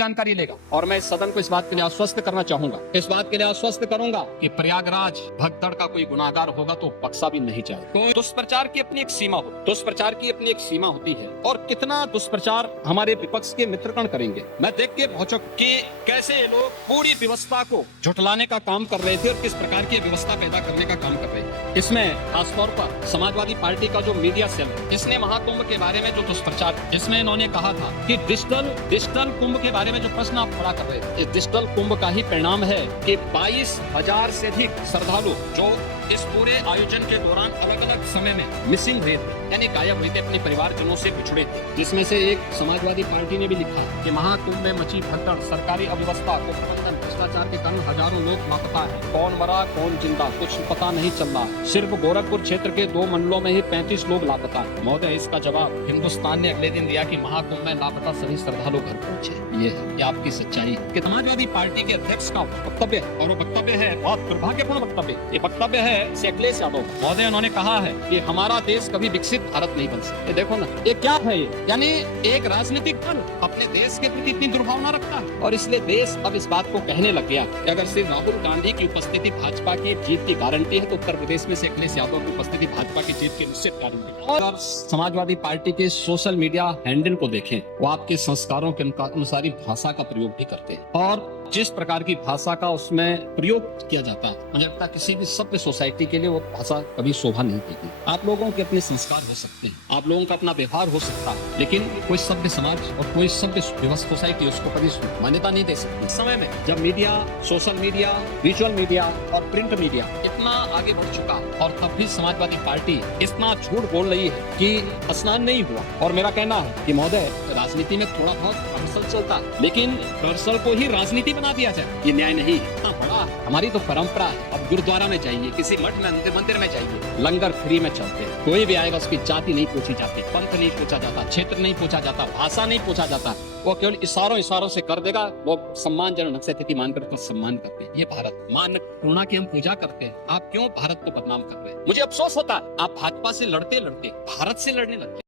जानकारी लेगा। और मैं इस सदन को इस बात के लिए आश्वस्त करना चाहूंगा, इस बात के लिए आश्वस्त करूंगा कि प्रयागराज भगदड़ का कोई गुनाहगार होगा तो बख्शा भी नहीं जाए। तो दुष्प्रचार की अपनी एक सीमा हो, दुष्प्रचार की अपनी एक सीमा होती है। और कितना दुष्प्रचार हमारे विपक्ष के मित्रगण करेंगे। मैं देख के भौचक कि कैसे ये लोग पूरी व्यवस्था को झुठलाने का काम कर रहे थे और किस प्रकार की व्यवस्था पैदा करने का काम कर रहे थे। इसमें खासतौर पर समाजवादी पार्टी का जो मीडिया सेल है, इसने महाकुंभ के बारे में जो दुष्प्रचार, जिसमें इन्होंने कहा था कि डिजिटल कुंभ के बारे में जो प्रश्न आप खड़ा कर रहे थे, इस डिजिटल कुंभ का ही परिणाम है कि 22,000 से अधिक श्रद्धालु जो इस पूरे आयोजन के दौरान अलग अलग समय में मिसिंग हुए थे, यानी गायब हुए थे, अपने परिवारजनों से बिछुड़े थे। जिसमें से एक समाजवादी पार्टी ने भी लिखा कि महाकुंभ में मची भगदड़, सरकारी अव्यवस्था, कुप्रबंधन, भ्रष्टाचार के कारण हजारों लोग लापता है। कौन मरा कौन जिंदा कुछ पता नहीं चल रहा है। सिर्फ गोरखपुर क्षेत्र के 2 मंडलों में ही 35 लोग लापता है। महोदय, इसका जवाब हिंदुस्तान ने अगले दिन दिया कि महाकुंभ में लापता सभी श्रद्धालु घर पहुंचे। ये है, ये आपकी सच्चाई कि समाजवादी पार्टी के अध्यक्ष का वक्तव्य, और वो वक्तव्य है बहुत दुर्भाग्यपूर्ण वक्तव्य। ये वक्तव्य है अखिलेश यादव महोदय। उन्होंने कहा है कि हमारा देश कभी विकसित भारत नहीं बन सकता। देखो ना, ये क्या है ये? यानी एक राजनीतिक दल अपने देश के प्रति इतनी दुर्भावना रखता है, और इसलिए देश अब इस बात को कहने लग गया कि अगर सिर्फ राहुल गांधी की उपस्थिति भाजपा की जीत की गारंटी है तो उत्तर प्रदेश में से अखिलेश यादव की उपस्थिति भाजपा की जीत की निश्चित गारंटी। और समाजवादी पार्टी के सोशल मीडिया हैंडल को देखें, वो आपके संस्कारों के अनुसार ही भाषा का प्रयोग भी करते हैं, और जिस प्रकार की भाषा का उसमें प्रयोग किया जाता है, मुझे लगता है किसी भी सभ्य सोसाइटी के लिए वो भाषा कभी शोभा नहीं देती। आप लोगों के अपने संस्कार हो सकते हैं, आप लोगों का अपना व्यवहार हो सकता है, लेकिन कोई सभ्य समाज और कोई सभ्य सोसाइटी उसको कभी मान्यता नहीं दे सकती। इस समय में जब media, social media, visual media और प्रिंट मीडिया इतना आगे बढ़ चुका, और तब भी समाजवादी पार्टी इतना झूठ बोल रही है कि स्नान नहीं हुआ। और मेरा कहना है कि महोदय, राजनीति में थोड़ा बहुत प्रहसन चलता है, लेकिन प्रहसन को ही राजनीति बना दिया जाए, ये न्याय नहीं है। इतना बड़ा हमारी तो परंपरा है। अब गुरुद्वारा में जाइए, किसी मठ में, मंदिर में जाइए, लंगर फ्री में चलते हैं। कोई भी आएगा उसकी जाति नहीं पूछी जाती, पंथ नहीं पूछा जाता, क्षेत्र नहीं पूछा जाता, भाषा नहीं पूछा जाता। वो केवल इशारों से कर देगा। लोग सम्मानजनक से स्थिति मानकर उसका सम्मान करते हैं। ये भारत मान करुणा की हम पूजा करते हैं। आप क्यों भारत को बदनाम कर रहे हैं? मुझे अफसोस होता है आप भाजपा से लड़ते लड़ते भारत से लड़ने लगते।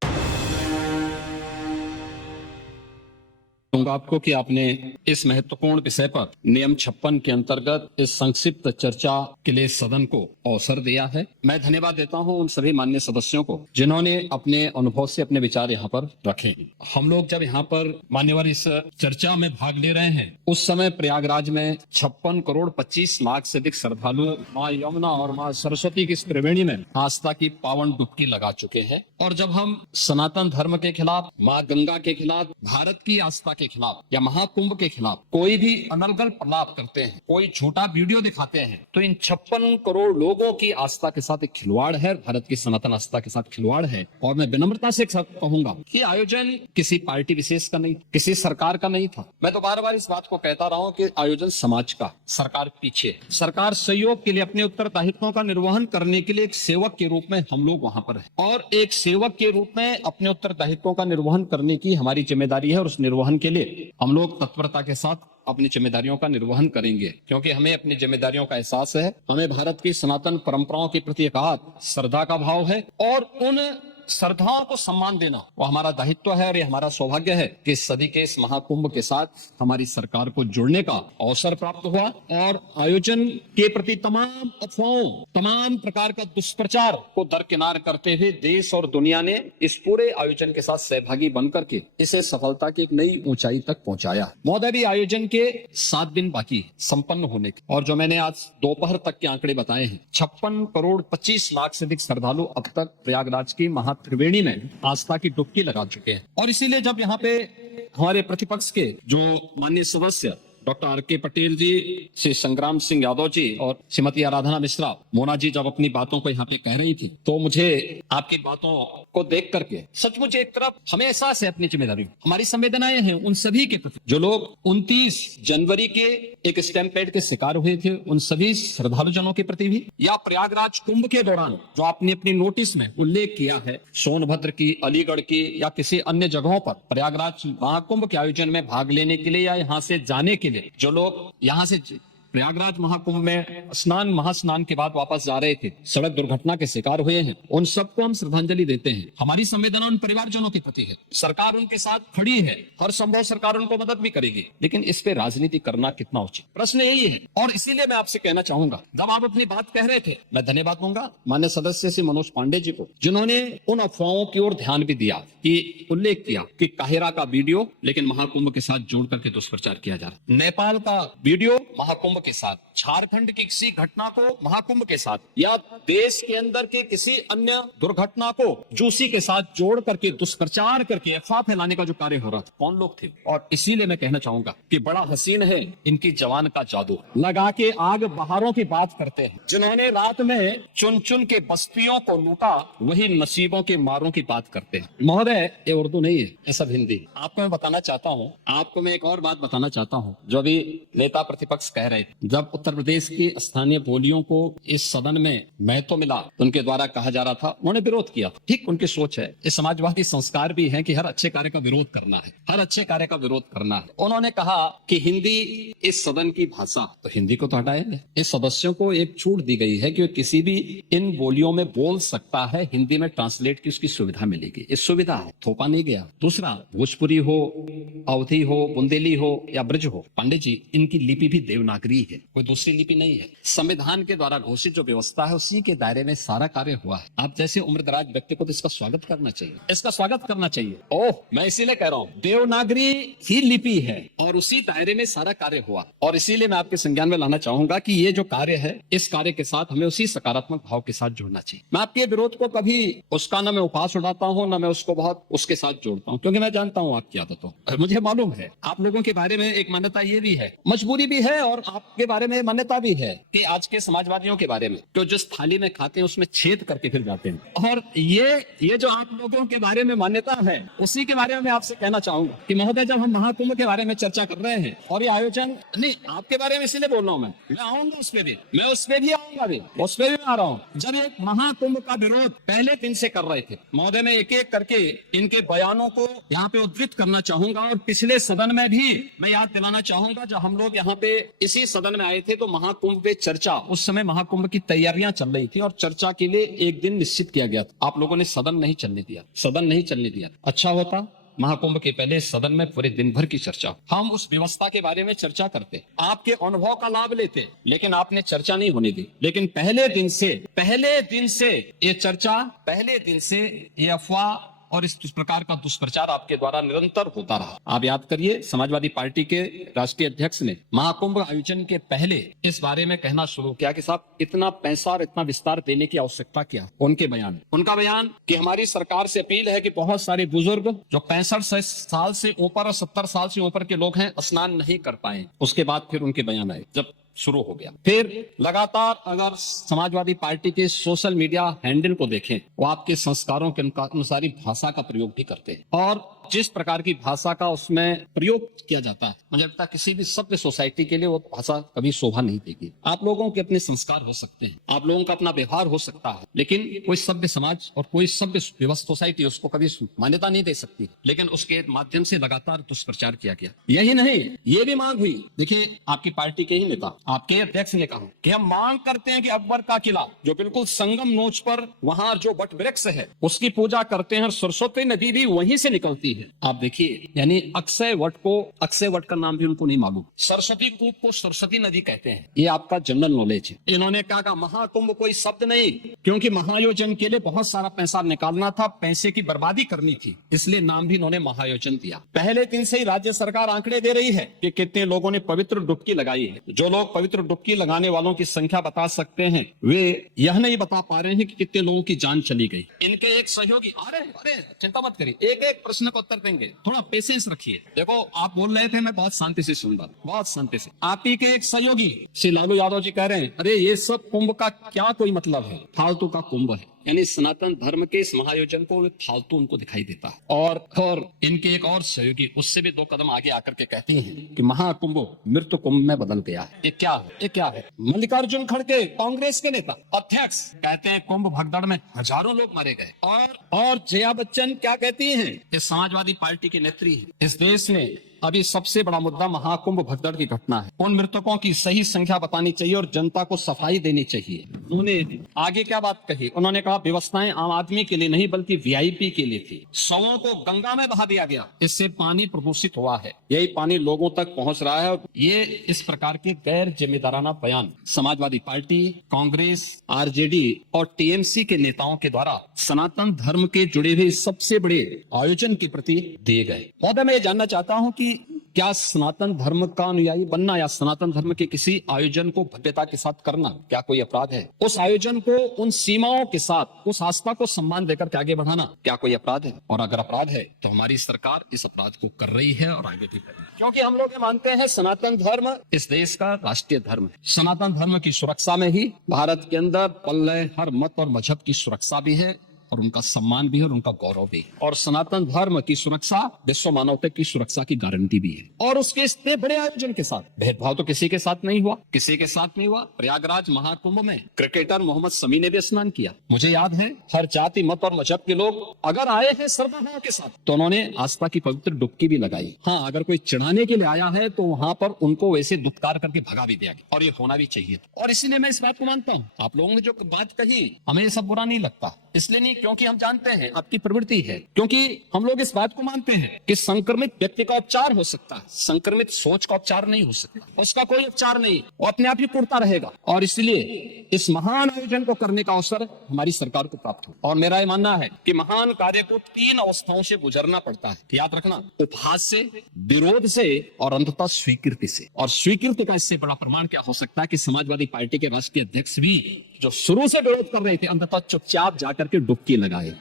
आपको कि आपने इस महत्वपूर्ण विषय पर नियम 56 के अंतर्गत इस संक्षिप्त चर्चा के लिए सदन को अवसर दिया है। मैं धन्यवाद देता हूं उन सभी माननीय सदस्यों को जिन्होंने अपने अनुभव से अपने विचार यहाँ पर रखे। हम लोग जब यहाँ पर मान्यवर इस चर्चा में भाग ले रहे हैं, उस समय प्रयागराज में 56 करोड़ 25 लाख से अधिक श्रद्धालु माँ यमुना और माँ सरस्वती की इस त्रिवेणी में आस्था की पावन डुबकी लगा चुके हैं। और जब हम सनातन धर्म के खिलाफ, माँ गंगा के खिलाफ, भारत की आस्था के खिलाफ या महाकुंभ के खिलाफ कोई भी अनर्गल प्रलाप करते हैं, कोई झूठा वीडियो दिखाते हैं, तो इन 56 करोड़ लोगों की आस्था के साथ एक खिलवाड़ है, भारत की सनातन आस्था के साथ खिलवाड़ है। और मैं विनम्रता से कहूंगा कि आयोजन किसी पार्टी विशेष का नहीं, किसी सरकार का नहीं था। मैं तो बार बार इस बात को कहता रहा हूं कि आयोजन समाज का, सरकार पीछे। सरकार सहयोग के लिए, अपने उत्तरदायित्वों का निर्वहन करने के लिए एक सेवक के रूप में हम लोग वहां पर हैं, और एक सेवक के रूप में अपने उत्तरदायित्वों का निर्वहन करने की हमारी जिम्मेदारी है। और उस निर्वहन के लिए हम लोग तत्परता के साथ अपनी जिम्मेदारियों का निर्वहन करेंगे, क्योंकि हमें अपनी जिम्मेदारियों का एहसास है। हमें भारत की सनातन परंपराओं के प्रति अगाध श्रद्धा का भाव है, और उन श्रद्धाओं को सम्मान देना वो हमारा दायित्व है। और ये हमारा सौभाग्य है कि इस सदी के इस महाकुंभ के साथ हमारी सरकार को जुड़ने का अवसर प्राप्त हुआ, और आयोजन के प्रति तमाम अफवाहों, तमाम प्रकार का दुष्प्रचार को दरकिनार करते हुए देश और दुनिया ने इस पूरे आयोजन के साथ सहभागी बनकर के इसे सफलता की एक नई ऊंचाई तक पहुंचाया। महोदय, भी आयोजन के 7 दिन बाकी संपन्न होने के, और जो मैंने आज दोपहर तक के आंकड़े बताए हैं, 56 करोड़ 25 लाख से अधिक श्रद्धालु अब तक प्रयागराज की त्रिवेणी में आस्था की डुबकी लगा चुके हैं। और इसीलिए जब यहाँ पे हमारे प्रतिपक्ष के जो माननीय सदस्य डॉक्टर आर.के. पटेल जी, श्री संग्राम सिंह यादव जी और श्रीमती आराधना मिश्रा, मोना जी जब अपनी बातों को यहाँ पे कह रही थी, तो मुझे आपकी बातों को देख करके सचमुच एक तरफ हमें एहसास है अपनी जिम्मेदारी, हमारी संवेदनाएं हैं उन सभी के प्रति जो लोग 29 जनवरी के एक स्टैम्पेड के शिकार हुए थे, उन सभी श्रद्धालुजनों के प्रति भी, या प्रयागराज कुंभ के दौरान जो आपने अपनी नोटिस में उल्लेख किया है, सोनभद्र की, अलीगढ़ की या किसी अन्य जगहों पर प्रयागराज महाकुंभ के आयोजन में भाग लेने के लिए या यहाँ से जाने के लिए जो लोग यहाँ से प्रयागराज महाकुंभ में महास्नान के बाद वापस जा रहे थे, सड़क दुर्घटना के शिकार हुए हैं, उन सबको हम श्रद्धांजलि देते हैं। हमारी संवेदना उन परिवारजनों के प्रति है। सरकार उनके साथ खड़ी है, हर संभव सरकार उनको मदद भी करेगी, लेकिन इस पे राजनीति करना कितना उचित, प्रश्न यही है। और इसीलिए मैं आपसे कहना चाहूंगा, जब आप अपनी बात कह रहे थे, मैं धन्यवाद दूंगा मान्य सदस्य श्री मनोज पांडे जी को, जिन्होंने उन अफवाहों की ओर ध्यान भी दिया, कि उल्लेख किया कि काहिरा का वीडियो लेकिन महाकुंभ के साथ जोड़ करके दुष्प्रचार किया जा रहा है, नेपाल का वीडियो महाकुंभ के साथ, झारखंड की किसी घटना को महाकुंभ के साथ, या देश के अंदर के किसी अन्य दुर्घटना को जूसी के साथ जोड़ करके दुष्प्रचार करके अफवाह फैलाने का जो कार्य हो रहा था, कौन लोग थे। और इसीलिए मैं कहना चाहूंगा कि बड़ा हसीन है इनकी जवान का जादू, लगा के आग बहारों की बात करते हैं। जिन्होंने रात में चुन चुन के बस्तियों को लूटा, वही नसीबों के मारों की बात करते हैं। महोदय, ये उर्दू नहीं है, ये सब हिंदी। आपको मैं बताना चाहता हूँ, आपको मैं एक और बात बताना चाहता हूँ, जो अभी नेता प्रतिपक्ष कह रहे थे, जब उत्तर प्रदेश की स्थानीय बोलियों को इस सदन में महत्व मिला, उनके द्वारा कहा जा रहा था, उन्होंने विरोध किया। ठीक उनकी सोच है, ये समाजवादी संस्कार भी है कि हर अच्छे कार्य का विरोध करना है, हर अच्छे कार्य का विरोध करना है। उन्होंने कहा कि हिंदी इस सदन की भाषा, तो हिंदी को तो हटाया। इस सदस्यों को एक छूट दी गई है कि किसी भी इन बोलियों में बोल सकता है, हिंदी में ट्रांसलेट की उसकी सुविधा मिलेगी। इस सुविधा है, थोपा नहीं गया। दूसरा, भोजपुरी हो, अवधी हो, बुंदेली हो या ब्रज हो, पांडे जी, इनकी लिपि भी देवनागरी है, कोई दूसरी लिपि नहीं है। संविधान के द्वारा घोषित जो व्यवस्था है, उसी के दायरे में सारा कार्य हुआ है। आप जैसे उम्रदराज व्यक्ति को तो इसका स्वागत करना चाहिए, इसका स्वागत करना चाहिए। ओह, मैं इसीलिए कह रहा हूँ, देवनागरी ही लिपि है और उसी दायरे में सारा कार्य हुआ। और इसीलिए मैं आपके संज्ञान में लाना चाहूंगा कि ये जो कार्य है, इस कार्य के साथ हमें उसी सकारात्मक भाव के साथ जुड़ना चाहिए। मैं आपके विरोध को कभी उसका न मैं उपास उड़ाता हूँ, न मैं उसको बहुत उसके साथ जोड़ता हूँ, क्योंकि मैं जानता हूँ आपकी आदतों। मुझे मालूम है आप लोगों के बारे में एक मान्यता ये भी है, मजबूरी भी है, और आपके बारे में मान्यता भी है कि आज के समाजवादियों के बारे में, जो जिस थाली में खाते हैं उसमें छेद करके फिर जाते हैं। और ये जो आप लोगों के बारे में मान्यता है, उसी के बारे में मैं आपसे कहना चाहूंगा कि महोदय, जब हम महाकुंभ के बारे में चर्चा कर रहे हैं, और ये आयोजन नहीं, आपके बारे में इसलिए बोल रहा हूँ, मैं आऊंगा उस पर भी, मैं उस पर भी आऊंगा, उस पर भी मैं आ रहा हूँ। जब एक महाकुंभ का विरोध पहले दिन से कर रहे थे महोदय, मैं एक एक करके इनके बयानों को यहाँ पे उद्धृत करना चाहूंगा। और पिछले सदन में भी मैं याद दिलाना चाहूंगा, जब हम लोग यहाँ पे इसी सदन में आए थे, तो महाकुंभ पे चर्चा, उस समय महाकुंभ की तैयारियां चल रही थी और चर्चा के लिए एक दिन निश्चित किया गया था। आप लोगों ने सदन नहीं चलने दिया, सदन नहीं चलने दिया। अच्छा होता महाकुंभ के पहले सदन में पूरे दिन भर की चर्चा, हम उस व्यवस्था के बारे में चर्चा करते, आपके अनुभव का लाभ लेते, लेकिन आपने चर्चा नहीं होने दी। लेकिन पहले दिन से ये चर्चा, पहले दिन से ये अफवाह और इस प्रकार का दुष्प्रचार आपके द्वारा निरंतर होता रहा। आप याद करिए, समाजवादी पार्टी के राष्ट्रीय अध्यक्ष ने महाकुंभ आयोजन के पहले इस बारे में कहना शुरू किया कि साहब, इतना पैसा और इतना विस्तार देने की आवश्यकता क्या। उनका बयान कि हमारी सरकार से अपील है कि बहुत सारे बुजुर्ग जो 65 साल से ऊपर और 70 साल से ऊपर के लोग हैं, स्नान नहीं कर पाए। उसके बाद फिर उनके बयान आए, जब शुरू हो गया। फिर लगातार अगर समाजवादी पार्टी के सोशल मीडिया हैंडल को देखें, वो आपके संस्कारों के अनुसार भाषा का प्रयोग भी करते हैं, और जिस प्रकार की भाषा का उसमें प्रयोग किया जाता है, मुझे लगता है किसी भी सभ्य सोसाइटी के लिए वो भाषा कभी शोभा नहीं देगी। आप लोगों के अपने संस्कार हो सकते हैं, आप लोगों का अपना व्यवहार हो सकता है, लेकिन कोई सभ्य समाज और कोई सभ्य सोसाइटी उसको कभी मान्यता नहीं दे सकती। लेकिन उसके माध्यम से लगातार दुष्प्रचार किया गया। यही नहीं, ये भी मांग हुई। देखिए, आपकी पार्टी के ही नेता, आपके अध्यक्ष ने कहा कि हम मांग करते हैं कि अकबर का किला, जो बिल्कुल संगम नोच पर वहां जो वट वृक्ष है, उसकी पूजा करते हैं, और सरस्वती नदी भी वहीं से निकलती है। आप देखिए, यानी अक्षय वट का नाम भी उनको नहीं मालूम, सरस्वती कूप को सरस्वती नदी कहते हैं। ये आपका जनरल नॉलेज है। इन्होंने कहा महाकुंभ कोई शब्द नहीं, क्योंकि महायोजन के लिए बहुत सारा पैसा निकालना था, पैसे की बर्बादी करनी थी, इसलिए नाम भी इन्होंने महायोजन दिया। पहले दिन से ही राज्य सरकार आंकड़े दे रही है कि कितने लोगों ने पवित्र डुबकी लगाई है। जो लोग पवित्र डुबकी लगाने वालों की संख्या बता सकते हैं, वे यह नहीं बता पा रहे हैं कि कितने लोगों की जान चली गई। इनके एक सहयोगी, अरे चिंता मत करिए, एक एक प्रश्न का उत्तर देंगे, थोड़ा पेशेंस रखिए। देखो, आप बोल रहे थे, मैं बहुत शांति से सुन रहा, बहुत शांति से। आप ही के एक सहयोगी श्री लालू यादव जी कह रहे हैं, अरे ये सब कुंभ का क्या कोई मतलब है, फालतू का कुंभ है। यानी सनातन धर्म के इस महायोजन को फालतू उनको दिखाई देता है। और इनके एक और सहयोगी उससे भी 2 कदम आगे आकर के कहती हैं कि महाकुंभ मृत्यु कुंभ में बदल गया है। ये क्या है? मल्लिकार्जुन खड़गे, कांग्रेस के नेता अध्यक्ष, कहते हैं कुंभ भगदड़ में हजारों लोग मारे गए। और जया बच्चन क्या कहती हैं? ये समाजवादी पार्टी की नेत्री है। इस देश में अभी सबसे बड़ा मुद्दा महाकुंभ भगदड़ की घटना है। उन मृतकों की सही संख्या बतानी चाहिए और जनता को सफाई देनी चाहिए। उन्होंने आगे क्या बात कही, उन्होंने कहा व्यवस्थाएं आम आदमी के लिए नहीं बल्कि वीआईपी के लिए थी। शवों को गंगा में बहा दिया गया, इससे पानी प्रदूषित हुआ है, यही पानी लोगों तक पहुंच रहा है। ये इस प्रकार के गैर जिम्मेदाराना बयान समाजवादी पार्टी, कांग्रेस, आरजेडी और टीएमसी के नेताओं के द्वारा सनातन धर्म के जुड़े हुए सबसे बड़े आयोजन के प्रति दिए गए। महोदय, मैं ये जानना चाहता हूं कि क्या सनातन धर्म का अनुयायी बनना या सनातन धर्म के किसी आयोजन को भव्यता के साथ करना क्या कोई अपराध है? उस आयोजन को उन सीमाओं के साथ, उस आस्था को सम्मान देकर के आगे बढ़ाना क्या कोई अपराध है? और अगर अपराध है तो हमारी सरकार इस अपराध को कर रही है और आगे भी करेगी, क्योंकि हम लोग ये मानते हैं सनातन धर्म इस देश का राष्ट्रीय धर्म है। सनातन धर्म की सुरक्षा में ही भारत के अंदर पल रहे हर मत और मजहब की सुरक्षा भी है और उनका सम्मान भी है और उनका गौरव भी है। और सनातन धर्म की सुरक्षा विश्व मानवता की सुरक्षा की गारंटी भी है। और उसके इतने बड़े आयोजन के साथ भेदभाव तो किसी के साथ नहीं हुआ, किसी के साथ नहीं हुआ। प्रयागराज महाकुंभ में क्रिकेटर मोहम्मद शमी ने भी स्नान किया। मुझे याद है हर जाति मत और मजहब के लोग अगर आए हैं श्रद्धाभाव के साथ तो उन्होंने आस्था की पवित्र डुबकी भी लगाई। हाँ, अगर कोई चढ़ाने के लिए आया है तो वहां पर उनको वैसे दुत्कार करके भगा भी दिया गया और ये होना भी चाहिए। और इसीलिए मैं इस बात को मानता हूँ, आप लोगों ने जो बात कही हमें ये सब बुरा नहीं लगता, इसलिए नहीं क्योंकि हम जानते हैं आपकी प्रवृत्ति है, क्योंकि हम लोग इस बात को मानते हैं कि संक्रमित व्यक्ति का उपचार हो सकता है, संक्रमित सोच का उपचार नहीं हो सकता, उसका कोई उपचार नहीं, वो अपने आप ही टूटता रहेगा। और इसलिए इस महान आयोजन को करने का अवसर हमारी सरकार को प्राप्त हो। और मेरा ये मानना है कि महान कार्य को 3 अवस्थाओं से गुजरना पड़ता है, याद रखना, उपहास से, विरोध से और अंततः स्वीकृति से। और स्वीकृति का इससे बड़ा प्रमाण क्या हो सकता है कि समाजवादी पार्टी के राष्ट्रीय अध्यक्ष भी जो शुरू से विरोध कर रहे थे अंततः चुपचाप जाकर के डुबकी लगाए।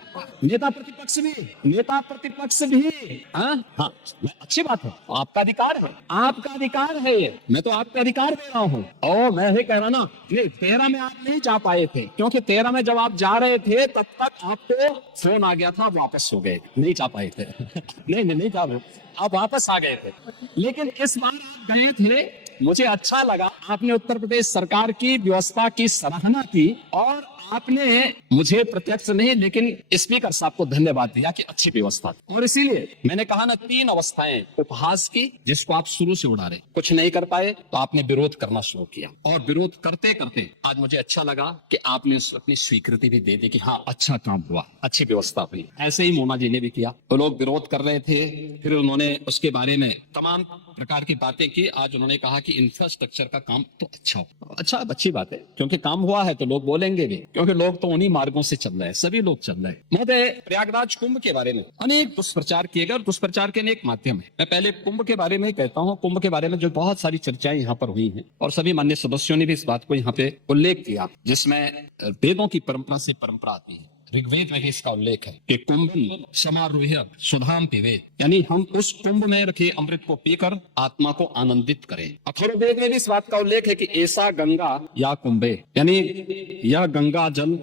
नेता प्रतिपक्ष भी हाँ, अच्छी बात है, आपका अधिकार है, आपका अधिकार है ये, मैं तो आपका अधिकार दे रहा हूँ। और मैं ही कह रहा ना, 13 में आप नहीं जा पाए थे, क्योंकि 13 में जब आप जा रहे थे तब तक आपको फोन आ गया था, वापस हो गए, नहीं जा पाए थे। नहीं जा रहे, आप वापस आ गए थे। लेकिन इस बार आप गए थे, मुझे अच्छा लगा, आपने उत्तर प्रदेश सरकार की व्यवस्था की सराहना की और आपने मुझे प्रत्यक्ष नहीं लेकिन स्पीकर साहब को धन्यवाद दिया कि अच्छी व्यवस्था। और इसीलिए मैंने कहा ना, 3 अवस्थाएं उपहास की जिसको आप शुरू से उड़ा रहे, कुछ नहीं कर पाए तो आपने विरोध करना शुरू किया और विरोध करते करते आज मुझे अच्छा लगा कि आपने अपनी स्वीकृति भी दे दी कि हाँ, अच्छा काम हुआ, अच्छी व्यवस्था हुई। ऐसे ही मोना जी ने भी किया, तो लोग विरोध कर रहे थे, फिर उन्होंने उसके बारे में तमाम प्रकार की बातें की। आज उन्होंने कहा कि इंफ्रास्ट्रक्चर का काम तो अच्छा हो। अच्छा, अब अच्छी बात है, क्योंकि काम हुआ है तो लोग बोलेंगे भी, क्योंकि लोग तो उन्हीं मार्गों से चल रहे हैं, सभी लोग चल रहे हैं। महोदय, प्रयागराज कुंभ के बारे में अनेक दुष्प्रचार किए गए और दुष्प्रचार के अनेक माध्यम है। मैं पहले कुंभ के बारे में ही कहता हूँ। कुंभ के बारे में जो बहुत सारी चर्चाएं यहाँ पर हुई हैं और सभी मान्य सदस्यों ने भी इस बात को यहाँ पे उल्लेख किया, जिसमें वेदों की परंपरा से परंपरा आती है। ऋग्वेद में भी इसका उल्लेख है कि कुंभ समारोह सुधाम पिबेत, यानी हम उस कुंभ में रखे अमृत को पीकर आत्मा को आनंदित करें। अथर्ववेद में भी इस बात का उल्लेख है कि ऐसा गंगा या कुंभे, यानी यह गंगा जल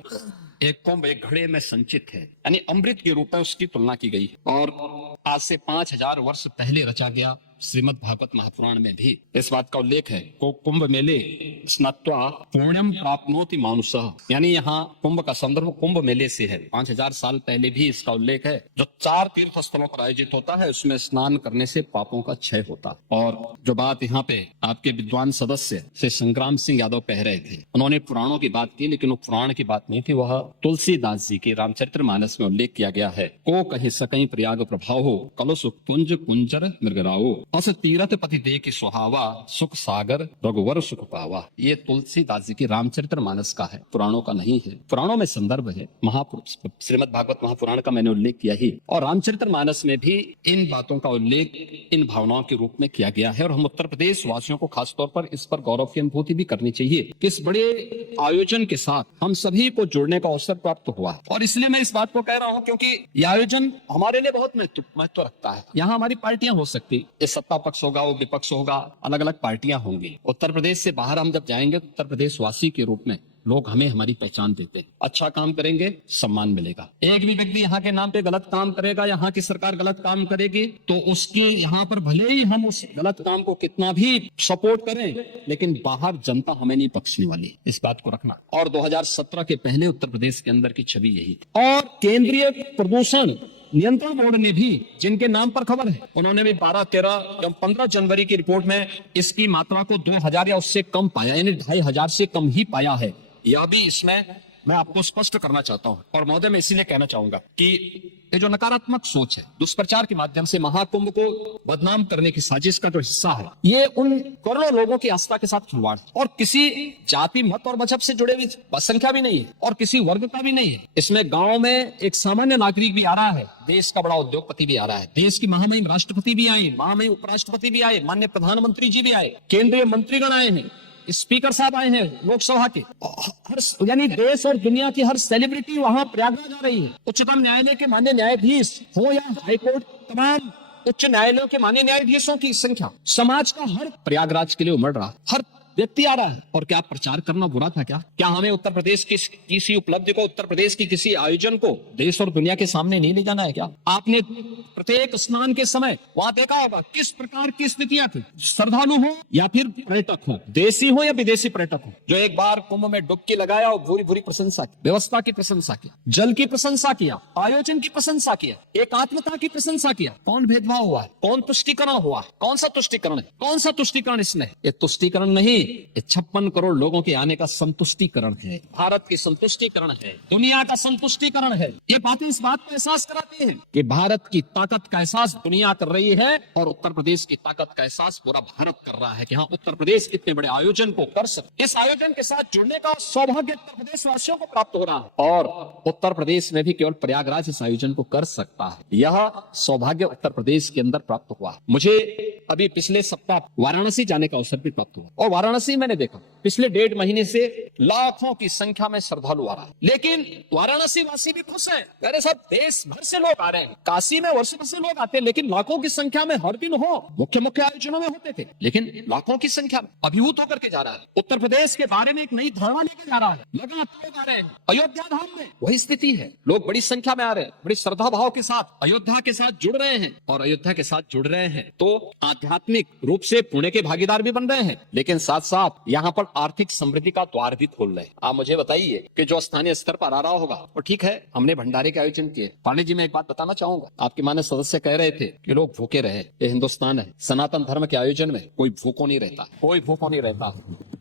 एक कुंभ एक घड़े में संचित है, यानी अमृत के रूप में उसकी तुलना की गई। और आज से 5000 वर्ष पहले रचा गया श्रीमद् भागवत महापुराण में भी इस बात का उल्लेख है को कुंभ मेले स्नात्वा पुण्यम प्राप्नोति मानुषः, यानी यहाँ कुंभ का संदर्भ कुंभ मेले से है। 5000 साल पहले भी इसका उल्लेख है। जो 4 तीर्थ स्थलों पर आयोजित होता है उसमें स्नान करने से पापों का क्षय होता। और जो बात यहाँ पे आपके विद्वान सदस्य से संग्राम सिंह यादव कह रहे थे, उन्होंने पुराणों की बात की, लेकिन वो पुराण की बात नहीं थी, वह तुलसीदास जी के रामचरितमानस में उल्लेख किया गया है। को कहीं सकई प्रयाग प्रभाव हो, कलुष कुंज कुंजर मृगराओ, अस तीरथ पति दे की सुहावा, सुख सागर रघुवर सुख पावा। ये तुलसीदास जी की रामचरितमानस का है, पुराणों का नहीं है। पुराणों में संदर्भ है महापुरुष श्रीमद् भागवत महापुराण का, मैंने उल्लेख किया ही, और रामचरितमानस में भी इन बातों का उल्लेख इन भावनाओं के रूप में किया गया है। और हम उत्तर प्रदेश वासियों को खासतौर पर इस पर गौरव की अनुभूति भी करनी चाहिए कि इस बड़े आयोजन के साथ हम सभी को जुड़ने का अवसर प्राप्त हुआ। और इसलिए मैं इस बात को कह रहा हूँ क्योंकि यह आयोजन हमारे लिए बहुत महत्व रखता है। यहाँ हमारी पार्टियां हो सकती, सत्ता पक्ष होगा, वो विपक्ष होगा, अलग अलग पार्टियां होंगी। उत्तर प्रदेश से बाहर हम जब जाएंगे तो उत्तर प्रदेश वासी के रूप में लोग हमें हमारी पहचान देते हैं। अच्छा काम करेंगे, सम्मान मिलेगा। एक भी व्यक्ति यहाँ के नाम पे गलत काम करेगा, यहाँ की सरकार गलत काम करेगी, तो उसके यहाँ पर भले ही हम उस गलत काम को कितना भी सपोर्ट करें, लेकिन बाहर जनता हमें नहीं बख्शने वाली, इस बात को रखना। और 2017 के पहले उत्तर प्रदेश के अंदर की छवि यही थी। और केंद्रीय प्रदूषण नियंत्रण बोर्ड ने भी, जिनके नाम पर खबर है, उन्होंने भी 12, 13 या 15 जनवरी की रिपोर्ट में इसकी मात्रा को 2000 या उससे कम पाया, यानी 2500 से कम ही पाया है। यह भी इसमें मैं आपको स्पष्ट करना चाहता हूं। और महोदय, मैं इसीलिए कहना चाहूंगा कि ये जो नकारात्मक सोच है, दुष्प्रचार के माध्यम से महाकुंभ को बदनाम करने की साजिश का जो हिस्सा है, ये उन करोड़ों लोगों की आस्था के साथ खिलवाड़ है और किसी जाति, मत और मजहब से जुड़े हुई संख्या भी नहीं है और किसी वर्ग का भी नहीं है। इसमें गांव में एक सामान्य नागरिक भी आ रहा है, देश का बड़ा उद्योगपति भी आ रहा है, देश की महामहिम राष्ट्रपति भी आए, महामहिम उपराष्ट्रपति भी आए, माननीय प्रधानमंत्री जी भी आए, केंद्रीय मंत्रीगण आए हैं, स्पीकर साहब आए हैं लोकसभा के, यानी देश और दुनिया की हर सेलिब्रिटी वहां प्रयागराज आ रही है। उच्चतम न्यायालय के माननीय न्यायाधीश हो या हाईकोर्ट, तमाम उच्च न्यायालयों के माननीय न्यायाधीशों की संख्या, समाज का हर प्रयागराज के लिए उमड़ रहा, हर व्यक्ति आ रहा है। और क्या प्रचार करना बुरा था? क्या हमें उत्तर प्रदेश की किसी उपलब्धि को, उत्तर प्रदेश की किसी आयोजन को देश और दुनिया के सामने नहीं ले जाना है क्या? आपने प्रत्येक स्नान के समय वहां देखा होगा किस प्रकार की स्थितियां थी, श्रद्धालु हो या फिर पर्यटक हो, देशी हो या विदेशी पर्यटक हो, जो एक बार कुंभ में डुबकी लगाया और भूरी भूरी प्रशंसा की, व्यवस्था की प्रशंसा की, जल की प्रशंसा किया, आयोजन की प्रशंसा किया, एकात्मता की प्रशंसा किया। कौन भेदभाव हुआ है? कौन तुष्टिकरण हुआ? कौन सा तुष्टिकरण है? कौन सा तुष्टिकरण इसमें? ये तुष्टिकरण नहीं, 56 करोड़ लोगों के आने का संतुष्टिकरण है, भारत की संतुष्टिकरण है, दुनिया का संतुष्टिकरण है। ये बातें इस बात को एहसास कराती हैं कि भारत की ताकत का एहसास दुनिया कर रही है और उत्तर प्रदेश की ताकत का एहसास पूरा भारत कर रहा है कि हाँ, उत्तर प्रदेश इतने बड़े आयोजन को कर सकते। इस आयोजन के साथ जुड़ने का सौभाग्य उत्तर प्रदेश वासियों को प्राप्त हो रहा है और उत्तर प्रदेश में भी केवल प्रयागराज इस आयोजन को कर सकता है। यह सौभाग्य उत्तर प्रदेश के अंदर प्राप्त हुआ। मुझे अभी पिछले सप्ताह वाराणसी जाने का अवसर भी प्राप्त हुआ और वाराणसी मैंने देखा पिछले 1.5 महीने से लाखों की संख्या में श्रद्धालु आ रहा है, लेकिन वाराणसी वासी भी खुश हैं। अरे साहब, देश भर से लोग आ रहे हैं, काशी में वर्षों से लोग आते हैं, लेकिन लाखों की संख्या में हर दिन हो मुख्य मुख्य आयोजनों में होते थे, लेकिन लाखों की संख्या में अभिभूत होकर के जा रहा है। उत्तर प्रदेश के बारे में एक नई धारणा लेकर जा रहा है, लगातार लोग आ रहे हैं। अयोध्या धाम में वही स्थिति है, लोग बड़ी संख्या में आ रहे हैं, बड़ी श्रद्धा भाव के साथ अयोध्या के साथ जुड़ रहे हैं और अयोध्या के साथ जुड़ रहे हैं तो आध्यात्मिक रूप से पुणे के भागीदार भी बन रहे हैं, लेकिन साथ साथ यहाँ पर आर्थिक समृद्धि का द्वार भी खोल रहे हैं। आप मुझे बताइए कि जो स्थानीय स्तर पर आ रहा होगा, और ठीक है, हमने भंडारे के आयोजन किए। पांडे जी, मैं एक बात बताना चाहूंगा, आपके माननीय सदस्य कह रहे थे कि लोग भूखे रहे। ये हिंदुस्तान है, सनातन धर्म के आयोजन में कोई भूखो नहीं रहता, कोई भूखो नहीं रहता।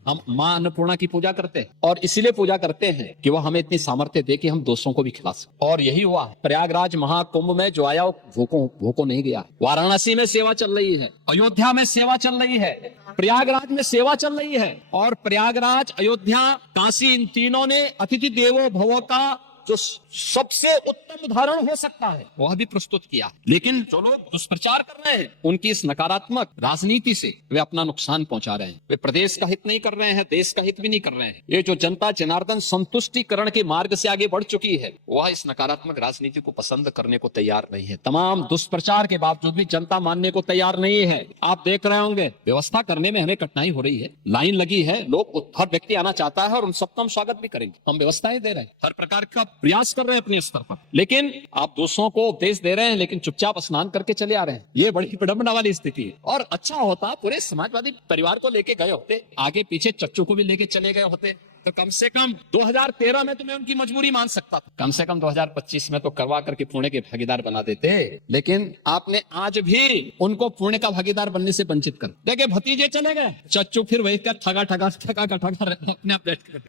हम माँ अन्नपूर्णा की पूजा करते हैं और इसीलिए पूजा करते हैं कि वो हमें इतनी सामर्थ्य दे कि हम दूसरों को भी खिला सकें। और यही हुआ प्रयागराज महाकुंभ में, जो आया भूखो नहीं गया। वाराणसी में सेवा चल रही है, अयोध्या में सेवा चल रही है, प्रयागराज में सेवा चल रही है और प्रयागराज, अयोध्या, काशी, इन तीनों ने अतिथि देवो भव का जो सबसे उत्तम उदाहरण हो सकता है वह भी प्रस्तुत किया। लेकिन जो लोग दुष्प्रचार कर रहे हैं, उनकी इस नकारात्मक राजनीति से वे अपना नुकसान पहुंचा रहे हैं। वे प्रदेश का हित नहीं कर रहे हैं, देश का हित भी नहीं कर रहे हैं। ये जो जनता जनार्दन संतुष्टिकरण के मार्ग से आगे बढ़ चुकी है, वह इस नकारात्मक राजनीति को पसंद करने को तैयार नहीं है। तमाम दुष्प्रचार के बावजूद भी जनता मानने को तैयार नहीं है। आप देख रहे होंगे, व्यवस्था करने में हमें कठिनाई हो रही है, लाइन लगी है, लोग, हर व्यक्ति आना चाहता है और उन सबका हम स्वागत भी करेंगे। हम व्यवस्थाएं दे रहे हैं, हर प्रकार का प्रयास कर रहे हैं अपने स्तर पर, लेकिन आप दूसरों को उपदेश दे रहे हैं, लेकिन चुपचाप स्नान करके चले आ रहे हैं। ये बड़ी विडंबना वाली स्थिति है। और अच्छा होता पूरे समाजवादी परिवार को लेके गए होते, आगे पीछे चच्चू को भी लेके चले गए होते, तो कम से कम 2013 में तो मैं उनकी मजबूरी मान सकता था, कम से कम 2025 में तो करवा करके पुणे के भागीदार बना देते। लेकिन आपने आज भी उनको पुणे का भागीदार बनने से वंचित कर। देखिए, भतीजे चले गए, चच्चू फिर वही का ठगा अपने आप बैठ कर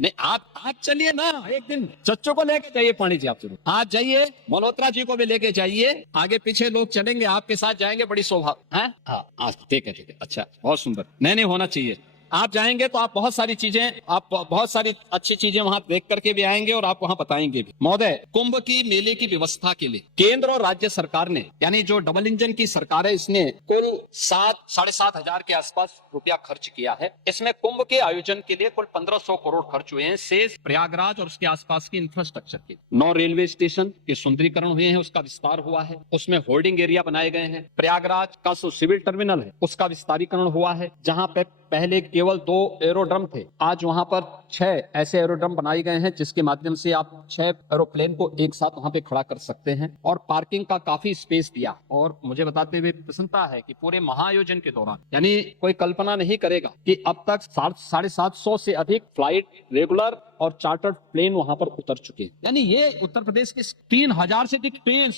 नहीं। आप चलिए ना, एक दिन चच्चू को लेके जाइए, पानी जी आप जरूर आप जाइए, मल्होत्रा जी को भी लेके जाइए, आगे पीछे लोग चलेंगे, आपके साथ जाएंगे, बड़ी शोभा है। हाँ, ठीक है, अच्छा, बहुत सुंदर। नहीं होना चाहिए। आप जाएंगे तो आप बहुत सारी अच्छी चीजें वहां देख करके भी आएंगे और आप वहां बताएंगे भी। महोदय, कुंभ की मेले की व्यवस्था के लिए केंद्र और राज्य सरकार ने, यानी जो डबल इंजन की सरकार है, इसने कुल 7-7.5 हजार के आसपास रुपया खर्च किया है। इसमें कुंभ के आयोजन के लिए कुल 1500 करोड़ खर्च हुए हैं। शेष प्रयागराज और उसके आसपास की इंफ्रास्ट्रक्चर के 9 रेलवे स्टेशन के सुंदरीकरण हुए हैं, उसका विस्तार हुआ है, उसमें होर्डिंग एरिया बनाए गए हैं। प्रयागराज का जो सिविल टर्मिनल है, उसका विस्तारीकरण हुआ है, जहां पे पहले केवल 2 एरोड्रम थे, आज वहां पर 6 ऐसे एरोड्रम बनाए गए हैं, जिसके माध्यम से आप 6 एरोप्लेन को एक साथ वहां पे खड़ा कर सकते हैं और पार्किंग का काफी स्पेस दिया। और मुझे बताते हुए प्रसन्नता है कि पूरे महाआयोजन के दौरान, यानी कोई कल्पना नहीं करेगा कि अब तक 750 से अधिक फ्लाइट रेगुलर और चार्टर्ड प्लेन वहां पर उतर चुके हैं। यानी ये उत्तर प्रदेश के 3000 से अधिक ट्रेन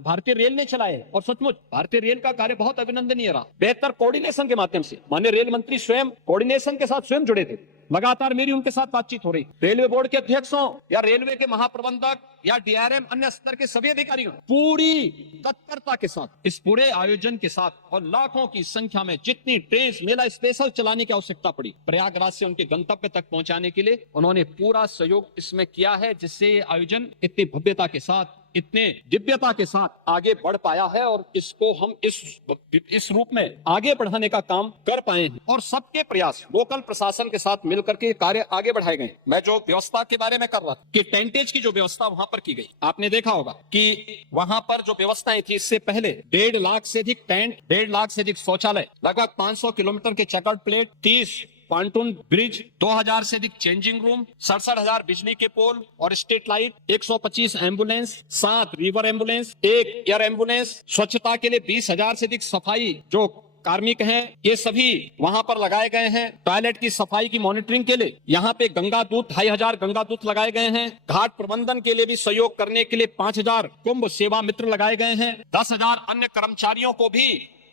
भारतीय रेल ने चलाए और सचमुच भारतीय रेल का कार्य बहुत अभिनंदनीय रहा। बेहतर कोऑर्डिनेशन के माध्यम से माननीय रेल मंत्री स्वयं कोऑर्डिनेशन के साथ स्वयं जुड़े थे। लगातार मेरी उनके साथ बातचीत हो रही। रेलवे बोर्ड के अध्यक्षों या रेलवे के महाप्रबंधक या डीआरएम अन्य स्तर के सभी अधिकारियों पूरी तत्परता के साथ इस पूरे आयोजन के साथ और लाखों की संख्या में जितनी ट्रेन मेला स्पेशल चलाने की आवश्यकता पड़ी प्रयागराज से उनके गंतव्य तक पहुंचाने के लिए उन्होंने पूरा सहयोग इसमें किया है, जिससे ये आयोजन इतनी भव्यता के साथ इतने दिव्यता के साथ आगे बढ़ पाया है और इसको हम इस रूप में आगे बढ़ाने का काम कर पाए हैं और सबके प्रयास लोकल प्रशासन के साथ मिलकर के कार्य आगे बढ़ाए गए। मैं जो व्यवस्था के बारे में कर रहा था कि टेंटेज की जो व्यवस्था वहां पर की गई, आपने देखा होगा कि वहां पर जो व्यवस्थाएं थी इससे पहले 1.5 लाख से अधिक टेंट, 1.5 लाख से अधिक शौचालय, लगभग 500 किलोमीटर के चेकर्ड प्लेट, 30 पॉन्टून ब्रिज, 2000 से अधिक चेंजिंग रूम, 67,000 बिजली के पोल और street light, 125 ambulance, 7 river ambulance, 1 air ambulance, स्वच्छता के लिए 20,000 से अधिक सफाई जो कार्मिक हैं ये सभी वहां पर लगाए गए हैं। टॉयलेट की सफाई की मॉनिटरिंग के लिए यहाँ पे गंगा दूत 2,500 गंगा दूत लगाए गए हैं। घाट प्रबंधन के लिए भी सहयोग करने के लिए 5,000 कुंभ सेवा मित्र लगाए गए हैं। 10,000 अन्य कर्मचारियों को भी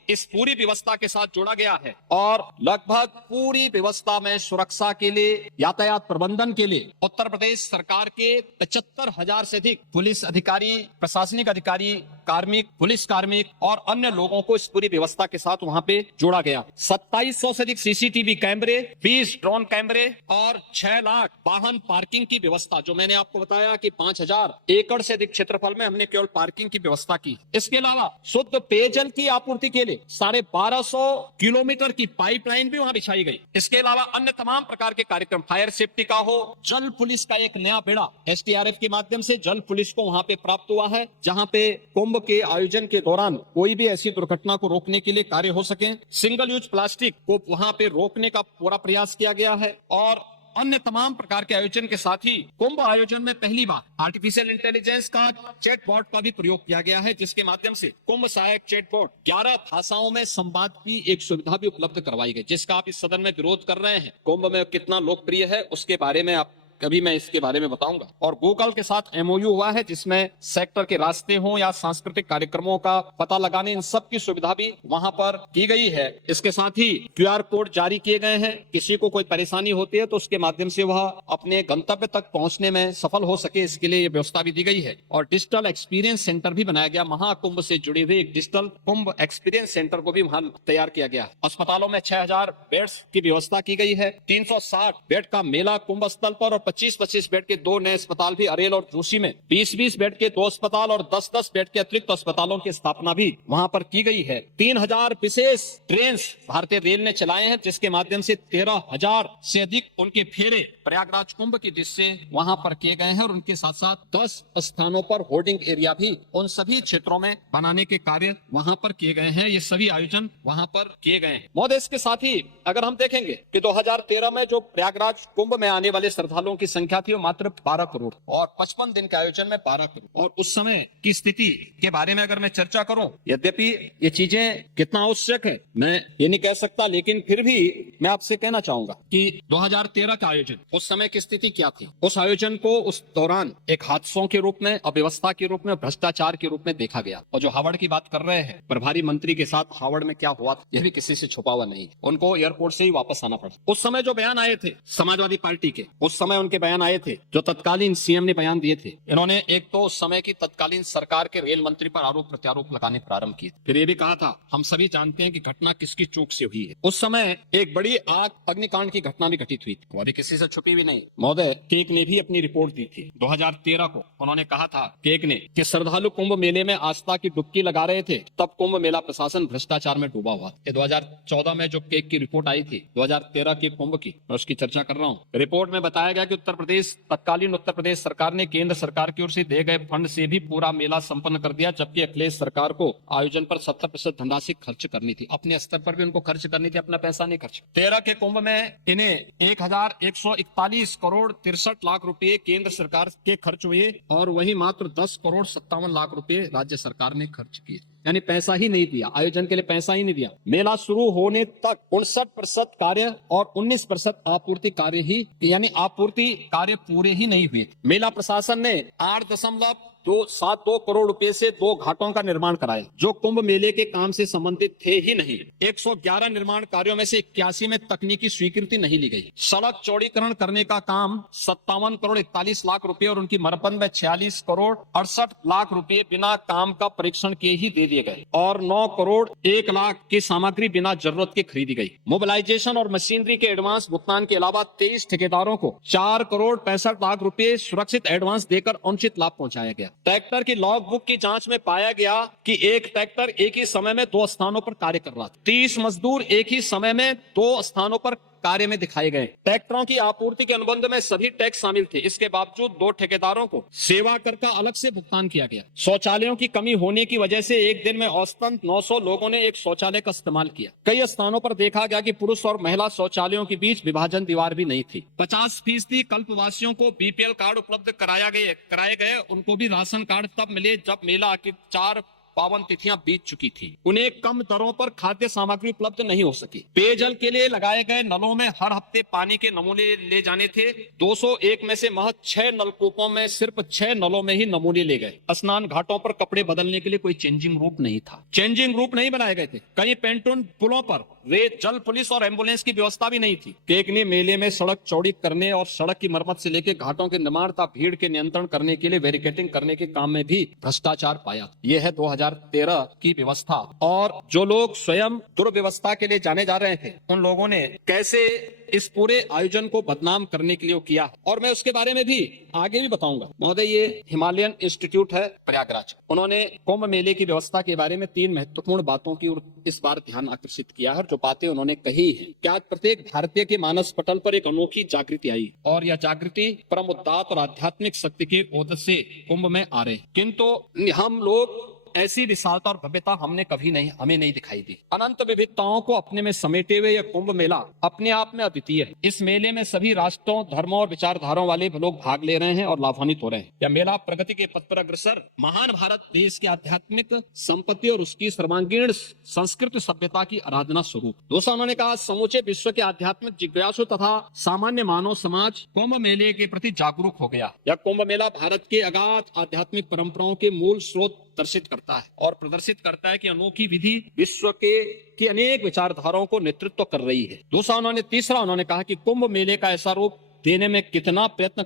इस पूरी व्यवस्था के साथ जोड़ा गया है और लगभग पूरी व्यवस्था में सुरक्षा के लिए, यातायात प्रबंधन के लिए उत्तर प्रदेश सरकार के 75,000 से अधिक पुलिस अधिकारी, प्रशासनिक अधिकारी, कार्मिक, पुलिस कार्मिक और अन्य लोगों को इस पूरी व्यवस्था के साथ वहां पे जोड़ा गया। 2700 से अधिक सीसीटीवी कैमरे, 20 ड्रोन कैमरे और 6 लाख वाहन पार्किंग की व्यवस्था, जो मैंने आपको बताया कि 5,000 एकड़ से अधिक क्षेत्रफल में हमने केवल पार्किंग की व्यवस्था की। इसके अलावा शुद्ध पेयजल की आपूर्ति के लिए 1250 किलोमीटर की पाइपलाइन भी वहां बिछाई गई। इसके अलावा अन्य तमाम प्रकार के कार्यक्रम, फायर सेफ्टी का हो, जल पुलिस का एक नया बेड़ा एसडीआरएफ के माध्यम से जल पुलिस को वहां पे प्राप्त हुआ है, जहां पे कुंभ के आयोजन के दौरान कोई भी ऐसी दुर्घटना को रोकने के लिए कार्य हो सके। सिंगल यूज प्लास्टिक को वहां पे रोकने का पूरा प्रयास किया गया है और अन्य तमाम प्रकार के आयोजन के साथ ही कुंभ आयोजन में पहली बार आर्टिफिशियल इंटेलिजेंस का चैटबॉट का भी प्रयोग किया गया है, जिसके माध्यम से कुंभ सहायक चैटबॉट 11 भाषाओं में संवाद की एक सुविधा भी उपलब्ध करवाई गई, जिसका आप इस सदन में विरोध कर रहे हैं। कुंभ में कितना लोकप्रिय है उसके बारे में आप कभी मैं इसके बारे में बताऊंगा। और गूगल के साथ एमओयू हुआ है, जिसमें सेक्टर के रास्ते हो या सांस्कृतिक कार्यक्रमों का पता लगाने, इन सब की सुविधा भी वहां पर की गई है। इसके साथ ही क्यूआर कोड जारी किए गए हैं। किसी को कोई परेशानी होती है तो उसके माध्यम से वह अपने गंतव्य तक पहुंचने में सफल हो सके, इसके लिए ये व्यवस्था भी दी गई है। और डिजिटल एक्सपीरियंस सेंटर भी बनाया गया। महाकुंभ से जुड़े हुए एक डिजिटल कुंभ एक्सपीरियंस सेंटर को भी वहां तैयार किया गया। अस्पतालों में 6,000 बेड्स की व्यवस्था की गई है। 360 बेड का मेला कुंभ स्थल पर और 25-25 बेड के 2 नए अस्पताल भी अरेल और जोशी में, 20-20 बेड के 2 अस्पताल और 10-10 बेड के अतिरिक्त अस्पतालों की स्थापना भी वहां पर की गई है। 3,000 विशेष ट्रेन भारतीय रेल ने चलाए हैं, जिसके माध्यम से 13,000 से अधिक उनके फेरे प्रयागराज कुंभ की दिशा से वहां पर किए गए हैं और उनके साथ साथ 10 स्थानों पर होर्डिंग एरिया भी उन सभी क्षेत्रों में बनाने के कार्य वहां पर किए गए हैं। ये सभी आयोजन वहां पर किए गए हैं। महोदय, इसके साथ ही अगर हम देखेंगे कि 2013 में जो प्रयागराज कुंभ में आने वाले श्रद्धालुओं की संख्या थी वो मात्र 12 करोड़ और 55 दिन के आयोजन में 12 करोड़। और उस समय की स्थिति के बारे में अगर मैं चर्चा करूं, यद्यपि ये चीजें कितना आवश्यक है मैं ये नहीं कह सकता, लेकिन फिर भी मैं आपसे कहना चाहूंगा कि 2013 का आयोजन, उस समय की स्थिति क्या थी। उस आयोजन को उस दौरान एक हादसों के रूप में, अव्यवस्था के रूप में, भ्रष्टाचार के रूप में देखा गया। और जो हावड़ की बात कर रहे हैं, प्रभारी मंत्री के साथ हावड़ में क्या हुआ यह भी किसी से छुपा हुआ नहीं। उनको एयरपोर्ट से ही वापस आना पड़ा। उस समय जो बयान आए थे समाजवादी पार्टी के, उस समय उनके बयान आए थे, जो तत्कालीन सीएम ने बयान दिए थे। इन्होंने एक तो उस समय की तत्कालीन सरकार के रेल मंत्री पर आरोप प्रत्यारोप लगाने प्रारंभ किए। फिर ये भी कहा था, हम सभी जानते हैं कि घटना किसकी चूक से हुई है। उस समय एक बड़ी आग अग्निकांड की घटना भी घटित हुई, वो भी किसी से छुपी भी नहीं। महोदय, केक ने भी अपनी रिपोर्ट दी थी 2013 को। उन्होंने कहा था केक ने कि श्रद्धालु कुंभ मेले में आस्था की डुबकी लगा रहे थे, तब कुंभ मेला प्रशासन भ्रष्टाचार में डूबा हुआ। 2014 में जो केक की रिपोर्ट आई थी 2013 के कुंभ की, मैं उसकी चर्चा कर रहा हूँ। रिपोर्ट में बताया गया कि तत्कालीन उत्तर प्रदेश सरकार ने केंद्र सरकार की ओर से दिए गए फंड से भी पूरा मेला संपन्न कर दिया, जबकि अखिलेश सरकार को आयोजन पर 70% धनराशि खर्च करनी थी। अपने स्तर पर भी उनको खर्च करनी थी, अपना पैसा नहीं खर्च। 13 के कुंभ में इन्हें 1,141 करोड़ 63 लाख रुपए केंद्र सरकार के खर्च हुए और वही मात्र 10 करोड़ 57 लाख रुपए राज्य सरकार ने खर्च किए। यानी पैसा ही नहीं दिया, आयोजन के लिए पैसा ही नहीं दिया। मेला शुरू होने तक 59% कार्य और 19% आपूर्ति कार्य ही, यानी आपूर्ति कार्य पूरे ही नहीं हुए। मेला प्रशासन ने 8.272 करोड़ रुपए से 2 घाटों का निर्माण कराया जो कुंभ मेले के काम से संबंधित थे ही नहीं। 111 निर्माण कार्यों में से 81 में तकनीकी स्वीकृति नहीं ली गई। सड़क चौड़ीकरण करने का काम 57 करोड़ 41 लाख रुपए और उनकी मरम्मत में 46 करोड़ 68 लाख रुपए बिना काम का परीक्षण किए ही दे दिए गए और 9 करोड़ 1 लाख की सामग्री बिना जरूरत के खरीदी गई। मोबिलाइजेशन और मशीनरी के एडवांस भुगतान के अलावा 23 ठेकेदारों को 4 करोड़ 65 लाख रुपए सुरक्षित एडवांस देकर उचित लाभ पहुंचाया गया। ट्रैक्टर की लॉग बुक की जांच में पाया गया कि एक ट्रैक्टर एक ही समय में 2 स्थानों पर कार्य कर रहा था। 30 मजदूर एक ही समय में 2 स्थानों पर कार्य में दिखाए गए। ट्रैक्टरों की आपूर्ति के अनुबंध में सभी टैक्स शामिल थे। इसके बावजूद 2 ठेकेदारों को सेवा कर का अलग से भुगतान किया गया। शौचालयों की कमी होने की वजह से एक दिन में औसतन 900 लोगों ने एक शौचालय का इस्तेमाल किया। कई स्थानों पर देखा गया कि पुरुष और महिला शौचालयों के बीच विभाजन दीवार भी नहीं थी। 50% कल्पवासियों को बीपीएल कार्ड उपलब्ध कराए गए। उनको भी राशन कार्ड तब मिले जब मेला की 4 पावन तिथियां बीत चुकी थी। उन्हें कम दरों पर खाद्य सामग्री उपलब्ध नहीं हो सकी। पेयजल के लिए लगाए गए नलों में हर हफ्ते पानी के नमूने ले जाने थे। 201 में से महज 6 नलकूपों में सिर्फ 6 नलों में ही नमूने ले गए। स्नान घाटों पर कपड़े बदलने के लिए कोई चेंजिंग रूम नहीं था। चेंजिंग रूम नहीं बनाए गए थे। कई पेंटून पुलों पर रेत, जल पुलिस और एम्बुलेंस की व्यवस्था भी नहीं थी। केकनी मेले में सड़क चौड़ी करने और सड़क की मरम्मत से लेकर घाटों के निर्माण तथा भीड़ के नियंत्रण करने के लिए बैरिकेडिंग करने के काम में भी भ्रष्टाचार पाया। यह है 2013 की व्यवस्था। और जो लोग स्वयं दुर्व्यवस्था के लिए जाने जा रहे थे उन लोगों ने कैसे इस पूरे आयोजन को बदनाम करने के लिए किया और मैं उसके बारे में भी आगे भी बताऊंगा। महोदय, ये हिमालयन इंस्टीट्यूट है प्रयागराज। उन्होंने कुंभ मेले की व्यवस्था के बारे में 3 महत्वपूर्ण बातों की ओर इस बार ध्यान आकर्षित किया है। जो बातें उन्होंने कही है कि आज प्रत्येक भारतीय के मानस पटल पर एक अनोखी जागृति आई और यह जागृति परम उदात्त और आध्यात्मिक शक्ति के ओद से कुंभ में आ रहे, किंतु हम लोग ऐसी विशालता और भव्यता हमें नहीं दिखाई दी। अनंत विविधताओं को अपने में समेटे हुए यह कुंभ मेला अपने आप में अद्वितीय है। इस मेले में सभी राष्ट्रों, धर्मों और विचारधाराओं वाले लोग भाग ले रहे हैं और लाभान्वित हो रहे हैं। यह मेला प्रगति के पथ पर अग्रसर महान भारत देश के आध्यात्मिक संपत्ति और उसकी सर्वांगीण संस्कृत सभ्यता की आराधना स्वरूप। दोस्तों, उन्होंने कहा समूचे विश्व के आध्यात्मिक जिज्ञासु तथा सामान्य मानव समाज कुंभ मेले के प्रति जागरूक हो गया। यह कुंभ मेला भारत के अगाध आध्यात्मिक परंपराओं के मूल स्रोत दर्शित करता है और प्रदर्शित करता है कि अनोखी विधि विश्व के अनेक विचारधाराओं को नेतृत्व कर रही है। तीसरा उन्होंने कहा कि कुंभ मेले का ऐसा रूप देने में कितना प्रयत्न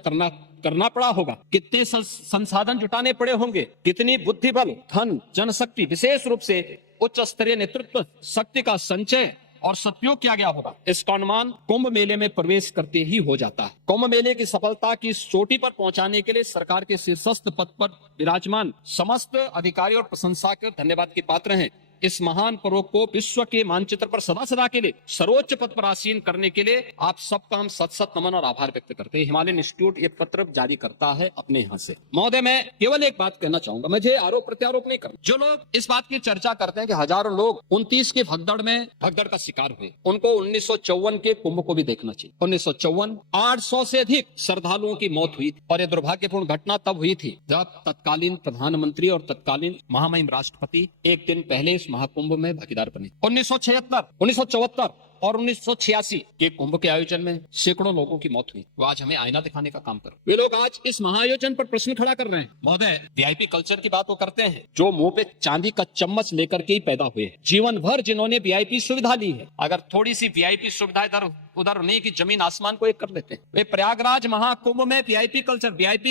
करना पड़ा होगा, कितने संसाधन जुटाने पड़े होंगे, कितनी बुद्धि बल, धन, जनशक्ति, विशेष रूप से उच्च स्तरीय नेतृत्व शक्ति का संचय और सदुपयोग किया गया होगा। इसका अनुमान कुंभ मेले में प्रवेश करते ही हो जाता है। कुंभ मेले की सफलता की चोटी पर पहुंचाने के लिए सरकार के शीर्षस्थ पद पर विराजमान समस्त अधिकारी और प्रशंसा के धन्यवाद के पात्र हैं। इस महान पर्व को विश्व के मानचित्र पर सदा के लिए सर्वोच्च पद पर आसीन करने के लिए आप सबका हम सत नमन और आभार व्यक्त करते हैं। हिमालयन इंस्टीट्यूट ये पत्र जारी करता है अपने यहाँ से। महोदय, मैं केवल एक बात कहना चाहूंगा, मुझे आरोप प्रत्यारोप नहीं करना। जो लोग इस बात की चर्चा करते हैं कि हजारों लोग 29 के भगदड़ का शिकार हुए, उनको 1954 के कुंभ को भी देखना चाहिए। 1954 800 से अधिक श्रद्धालुओं की मौत हुई और यह दुर्भाग्यपूर्ण घटना तब हुई थी जब तत्कालीन प्रधानमंत्री और तत्कालीन महामहिम राष्ट्रपति एक दिन पहले महाकुंभ में भागीदार बने। 1976, 1974 और 1986 के कुंभ के आयोजन में सैकड़ों लोगों की मौत हुई। वो आज हमें आईना दिखाने का काम कर रहे। वे लोग आज इस महाआयोजन पर प्रश्न खड़ा कर रहे हैं। महोदय, वीआईपी कल्चर की बात वो करते हैं जो मुंह पे चांदी का चम्मच लेकर के ही पैदा हुए हैं। जीवन भर जिन्होंने वीआईपी सुविधा ली है, अगर थोड़ी सी वीआईपी सुविधा इधर उधर नहीं कि जमीन आसमान को एक कर लेते हैं। वे प्रयागराज महाकुंभ में वीआईपी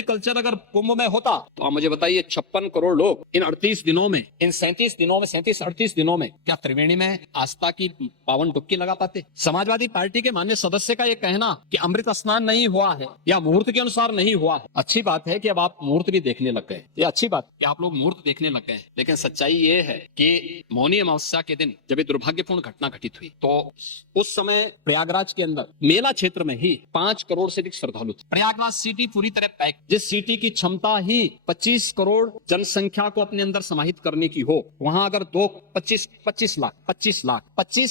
कल्चर अगर कुंभ में होता तो आप मुझे बताइए 56 करोड़ लोग इन 38 दिनों में, इन 38 दिनों में क्या त्रिवेणी में आस्था की पावन डुबकी लगा पाते? समाजवादी पार्टी के माननीय सदस्य का यह कहना कि अमृत स्नान नहीं हुआ है या मुहूर्त के अनुसार नहीं हुआ है, अच्छी बात है कि अब आप मुहूर्त भी देखने लग गए। ये अच्छी बात कि आप लोग मुहूर्त देखने लग गए, लेकिन सच्चाई ये है कि मौनी अमावस्या के दिन जब ये दुर्भाग्यपूर्ण घटना घटित हुई तो उस समय प्रयागराज के अंदर मेला क्षेत्र में ही 5 करोड़ से अधिक श्रद्धालु थे। प्रयागराज सिटी पूरी तरह पैक, जिस सिटी की क्षमता ही 25 करोड़ जनसंख्या को अपने अंदर समाहित करने की हो, वहां अगर 25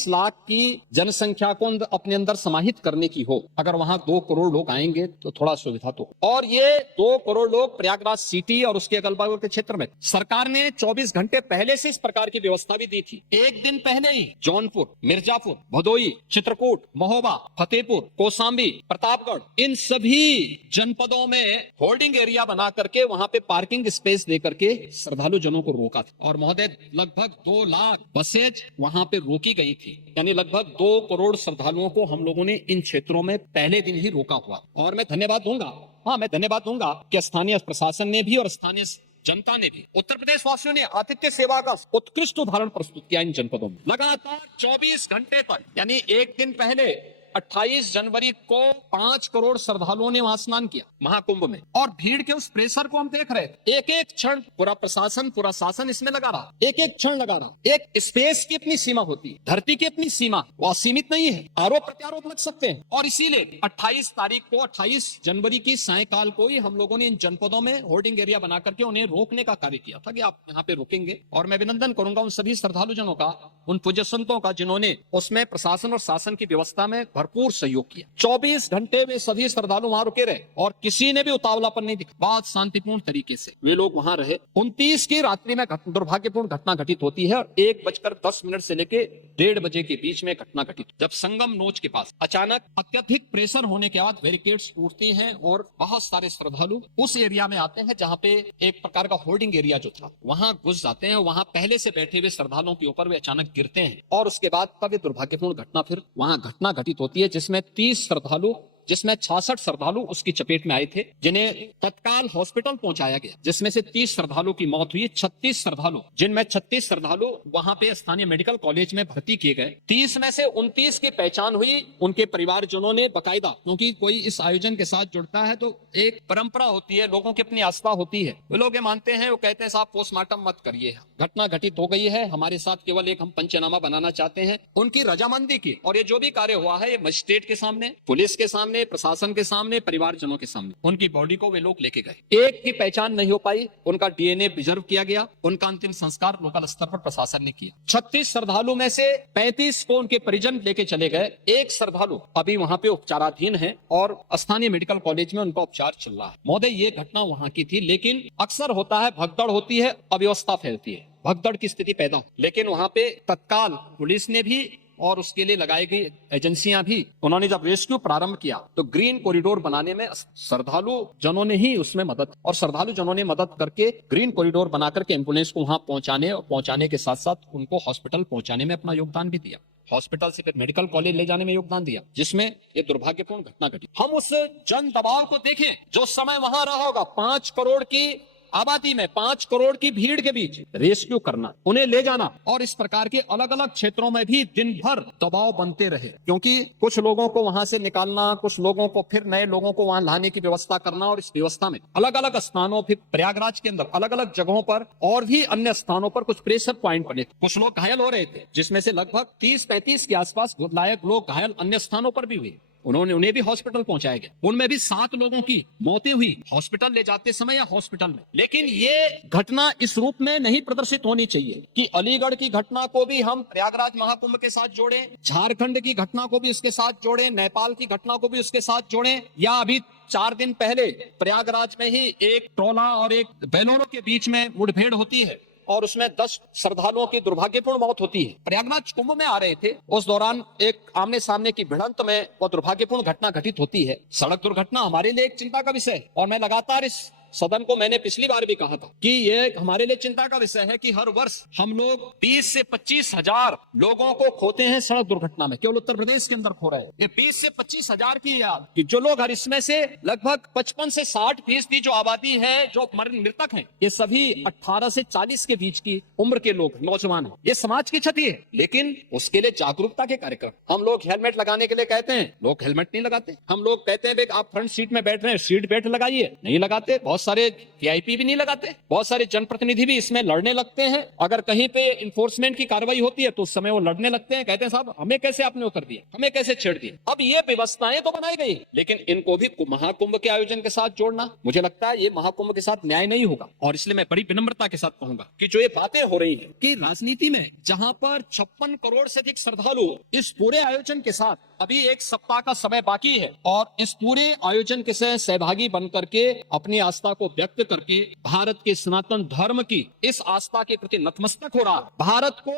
लाख की जनसंख्या को अपने अंदर समाहित करने की हो, अगर वहां 2 करोड़ लोग आएंगे तो थोड़ा सुविधा तो हो। और ये 2 करोड़ लोग प्रयागराज सिटी और उसके अगल बगल के क्षेत्र में, सरकार ने 24 घंटे पहले से इस प्रकार की व्यवस्था भी दी थी। एक दिन पहले ही जौनपुर, मिर्जापुर, भदोई, चित्रकूट, महोबा, फतेहपुर, कौशाम्बी, प्रतापगढ़, इन सभी जनपदों में होल्डिंग एरिया बना करके वहां पे पार्किंग स्पेस दे करके श्रद्धालु जनों को रोका था। और महोदय लगभग 2 लाख बसेज वहां पे रोकी गई थी, यानी लगभग 2 करोड़ श्रद्धालुओं को हम लोगों ने इन क्षेत्रों में पहले दिन ही रोका हुआ। और मैं धन्यवाद दूंगा कि स्थानीय प्रशासन ने भी और स्थानीय जनता ने भी, उत्तर प्रदेश वासियों ने आतिथ्य सेवा का उत्कृष्ट उदाहरण प्रस्तुत किया इन जनपदों में। लगातार 24 घंटे तक, यानी एक दिन पहले 28 जनवरी को 5 करोड़ श्रद्धालुओं ने वहां स्नान किया महाकुंभ में। और भीड़ के उस प्रेशर को हम देख रहे थे, एक एक क्षण पूरा प्रशासन, पूरा शासन इसमें लगा रहा, एक एक क्षण लगा रहा। एक स्पेस की अपनी सीमा होती है, धरती की अपनी सीमा, वो असीमित नहीं है, आरोप प्रत्यारोप लग सकते हैं। और इसीलिए 28 तारीख को, 28 जनवरी की सायकाल को ही हम लोगों ने इन जनपदों में होर्डिंग एरिया बना करके उन्हें रोकने का कार्य किया था कि आप यहाँ पे रुकेंगे। और मैं अभिनंदन करूंगा उन सभी श्रद्धालु जनों का, उन पूज्य संतों का, जिन्होंने उसमें प्रशासन और शासन की व्यवस्था में भरपूर सहयोग किया। 24 घंटे में सभी श्रद्धालु वहां रुके रहे और किसी ने भी उतावलापन नहीं दिखा। बहुत शांतिपूर्ण तरीके से वे लोग वहां रहे। 29 की रात्रि में दुर्भाग्यपूर्ण घटना घटित होती है और 1:10 से लेके 1:30 बजे के बीच में घटना घटित, जब संगम नोच के पास अचानक अत्यधिक प्रेशर होने के बाद बैरिकेड्स टूटती हैं और बहुत सारे श्रद्धालु उस एरिया में आते हैं जहां पे एक प्रकार का होल्डिंग एरिया जो था वहां घुस जाते हैं। वहां पहले से बैठे हुए श्रद्धालुओं के ऊपर वे अचानक गिरते हैं और उसके बाद तब दुर्भाग्यपूर्ण घटना फिर वहां घटना घटित होती है, जिसमें 30 श्रद्धालु, जिसमें 66 श्रद्धालु उसकी चपेट में आए थे, जिन्हें तत्काल हॉस्पिटल पहुंचाया गया, जिसमें से 30 श्रद्धालु की मौत हुई। 36 श्रद्धालु, जिनमें 36 श्रद्धालु वहां पे स्थानीय मेडिकल कॉलेज में भर्ती किए गए। 30 में से 29 की पहचान हुई। उनके परिवारजनों ने बकायदा, क्योंकि कोई इस आयोजन के साथ जुड़ता है तो एक परंपरा होती है, लोगों की अपनी आस्था होती है, वो लोग ये मानते हैं, वो कहते हैं साहब पोस्टमार्टम मत करिए, घटना घटित हो गई है, हमारे साथ केवल एक हम पंचनामा बनाना चाहते हैं। उनकी रजामंदी की, और ये जो भी कार्य हुआ है ये मजिस्ट्रेट के सामने, पुलिस के सामने, प्रशासन के सामने, परिवारजनों के सामने, उनकी बॉडी को वे लोग लेके गए। एक की पहचान नहीं हो पाई, उनका डीएनए प्रिजर्व किया गया, उनका अंतिम संस्कार लोकल स्तर पर प्रशासन ने किया। 36 श्रद्धालु में से 35 को उनके परिजन लेके चले गए। एक श्रद्धालु अभी वहां पे उपचाराधीन है और स्थानीय मेडिकल कॉलेज में उनका उपचार चल रहा है। महोदय ये घटना वहां की थी, लेकिन अक्सर होता है, भगदड़ होती है, अव्यवस्था फैलती है, भगदड़ की स्थिति पैदा हो, लेकिन वहां पे तत्काल पुलिस ने भी और उसके लिए लगाई गई एजेंसियां भी, उन्होंने जब रेस्क्यू प्रारंभ किया तो ग्रीन कॉरिडोर बनाने में श्रद्धालु जनों ने ही उसमें मदद, और श्रद्धालु जनों ने मदद करके ग्रीन कॉरिडोर बना करके एम्बुलेंस को वहां पहुंचाने के साथ साथ उनको हॉस्पिटल पहुंचाने में अपना योगदान भी दिया, हॉस्पिटल से फिर मेडिकल कॉलेज ले जाने में योगदान दिया, जिसमें ये दुर्भाग्यपूर्ण घटना घटी। हम उस जन दबाव को देखें जो समय वहां रहा होगा, 5 करोड़ की आबादी में, 5 करोड़ की भीड़ के बीच रेस्क्यू करना, उन्हें ले जाना, और इस प्रकार के अलग अलग क्षेत्रों में भी दिन भर दबाव बनते रहे, क्योंकि कुछ लोगों को वहां से निकालना, कुछ लोगों को फिर नए लोगों को वहां लाने की व्यवस्था करना, और इस व्यवस्था में अलग अलग स्थानों, फिर प्रयागराज के अंदर अलग अलग जगहों पर और भी अन्य स्थानों पर कुछ प्रेशर पॉइंट बने थे। कुछ लोग घायल हो रहे थे, जिसमें से लगभग 30-35 के आसपास लायक लोग घायल अन्य स्थानों पर भी हुए, उन्हें भी हॉस्पिटल पहुंचाया गया। उनमें भी 7 लोगों की मौतें हुई हॉस्पिटल ले जाते समय या हॉस्पिटल में। लेकिन ये घटना इस रूप में नहीं प्रदर्शित होनी चाहिए कि अलीगढ़ की घटना को भी हम प्रयागराज महाकुंभ के साथ जोड़ें, झारखंड की घटना को भी इसके साथ जोड़ें, नेपाल की घटना को भी उसके साथ जोड़ें, या अभी 4 दिन पहले प्रयागराज में ही एक ट्रोला और एक बेलोरो के बीच में मुठभेड़ होती है और उसमें 10 श्रद्धालुओं की दुर्भाग्यपूर्ण मौत होती है। प्रयागराज कुंभ में आ रहे थे, उस दौरान एक आमने सामने की भिड़ंत में वो दुर्भाग्यपूर्ण घटना घटित होती है। सड़क दुर्घटना हमारे लिए एक चिंता का विषय है, और मैं लगातार इस सदन को, मैंने पिछली बार भी कहा था कि ये हमारे लिए चिंता का विषय है कि हर वर्ष हम लोग 20 से 25 हजार लोगों को खोते हैं सड़क दुर्घटना में, केवल उत्तर प्रदेश के अंदर खो रहे हैं। ये 20 से 25 हजार की याद कि जो लोग, हर इसमें से लगभग 55 से 60% जो आबादी है, जो मृतक हैं, ये सभी 18 से 40 के बीच की उम्र के लोग, नौजवान हैं। ये समाज की क्षति है, लेकिन उसके लिए जागरूकता के कार्यक्रम, हम लोग हेलमेट लगाने के लिए कहते हैं, लोग हेलमेट नहीं लगाते। हम लोग कहते हैं आप फ्रंट सीट में बैठ रहे हैं, सीट बेल्ट लगाइए, नहीं लगाते। बहुत सारे वीआईपी भी नहीं लगाते, बहुत सारे जनप्रतिनिधि भी इसमें लड़ने लगते हैं। अगर कहीं पे इन्फोर्समेंट की कार्रवाई होती है तो उस समय वो लड़ने लगते हैं, कहते हैं साहब हमें कैसे आपने वो कर दिया, हमें कैसे छेड़ दिया। अब ये व्यवस्थाएं तो बनाई गई, लेकिन इनको भी महाकुंभ के आयोजन के साथ जोड़ना, मुझे लगता है ये महाकुंभ के साथ न्याय नहीं होगा। और इसलिए मैं बड़ी विनम्रता के साथ कहूंगा कि जो ये बातें हो रही है कि राजनीति में जहां पर 56 करोड़ से अधिक श्रद्धालु इस पूरे आयोजन के साथ, अभी एक सप्ताह का समय बाकी है, और इस पूरे आयोजन के से सहभागी बन करके अपनी आस्था को व्यक्त करके भारत के सनातन धर्म की इस आस्था के प्रति नतमस्तक हो रहा, भारत को,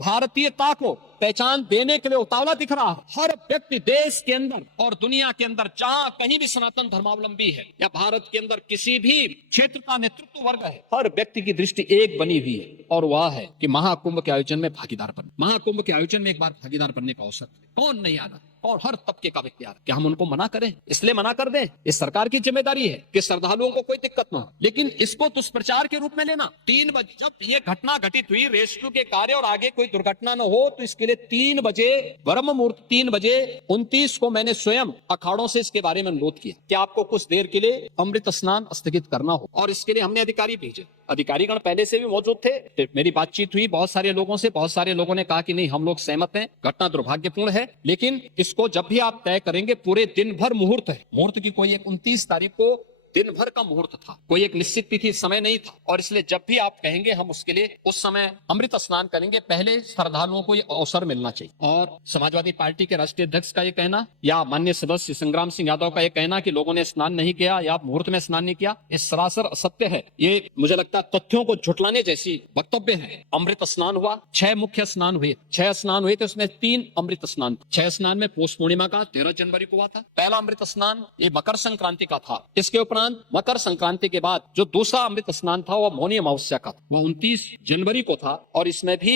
भारतीयता को पहचान देने के लिए उतावला दिख रहा है। हर व्यक्ति देश के अंदर और दुनिया के अंदर जहां कहीं भी सनातन धर्मावलंबी है या भारत के अंदर किसी भी क्षेत्र का नेतृत्व वर्ग है, हर व्यक्ति की दृष्टि एक बनी हुई है, और वह है कि महाकुंभ के आयोजन में भागीदार बने। महाकुंभ के आयोजन में एक बार भागीदार बनने का अवसर कौन नहीं आता, और हर तबके का व्यक्ति आ रहा है। क्या हम उनको मना करें? इसलिए मना कर दें? इस सरकार की जिम्मेदारी है कि श्रद्धालुओं को कोई दिक्कत ना हो, लेकिन इसको दुष्प्रचार के रूप में लेना। 3 बजे जब ये घटना घटित हुई, रेस्क्यू के कार्य और आगे कोई दुर्घटना न हो, तो इसके लिए 3 बजे ब्रह्म मुहूर्त 3 बजे 29 को मैंने स्वयं अखाड़ों से इसके बारे में अनुरोध किया कि आपको कुछ देर के लिए अमृत स्नान स्थगित करना हो, और इसके लिए हमने अधिकारी भेजे। अधिकारीगण पहले से भी मौजूद थे, मेरी बातचीत हुई बहुत सारे लोगों से, बहुत सारे लोगों ने कहा कि नहीं हम लोग सहमत हैं, घटना दुर्भाग्यपूर्ण है, लेकिन इसको जब भी आप तय करेंगे पूरे दिन भर मुहूर्त है, मुहूर्त की कोई एक 29 तारीख को दिन भर का मुहूर्त था, कोई एक निश्चित तिथि समय नहीं था, और इसलिए जब भी आप कहेंगे हम उसके लिए उस समय अमृत स्नान करेंगे। पहले श्रद्धालुओं को ये अवसर मिलना चाहिए। और समाजवादी पार्टी के राष्ट्रीय अध्यक्ष का ये कहना या माननीय सदस्य संग्राम सिंह यादव का ये कहना कि लोगों ने स्नान नहीं किया या मुहूर्त में स्नान नहीं किया, ये सरासर असत्य है। ये मुझे लगता है तथ्यों को झुटलाने जैसी वक्तव्य है। अमृत स्नान हुआ, 6 मुख्य स्नान हुए, 6 स्नान हुए थे, उसमें 3 अमृत स्नान। 6 स्नान में पौष पूर्णिमा का 13 जनवरी को हुआ था पहला अमृत स्नान, ये मकर संक्रांति का था। इसके उपरांत मकर संक्रांति के बाद जो दूसरा अमृत स्नान था वह मौनी अमावस्या का था, वह 29 जनवरी को था। और इसमें भी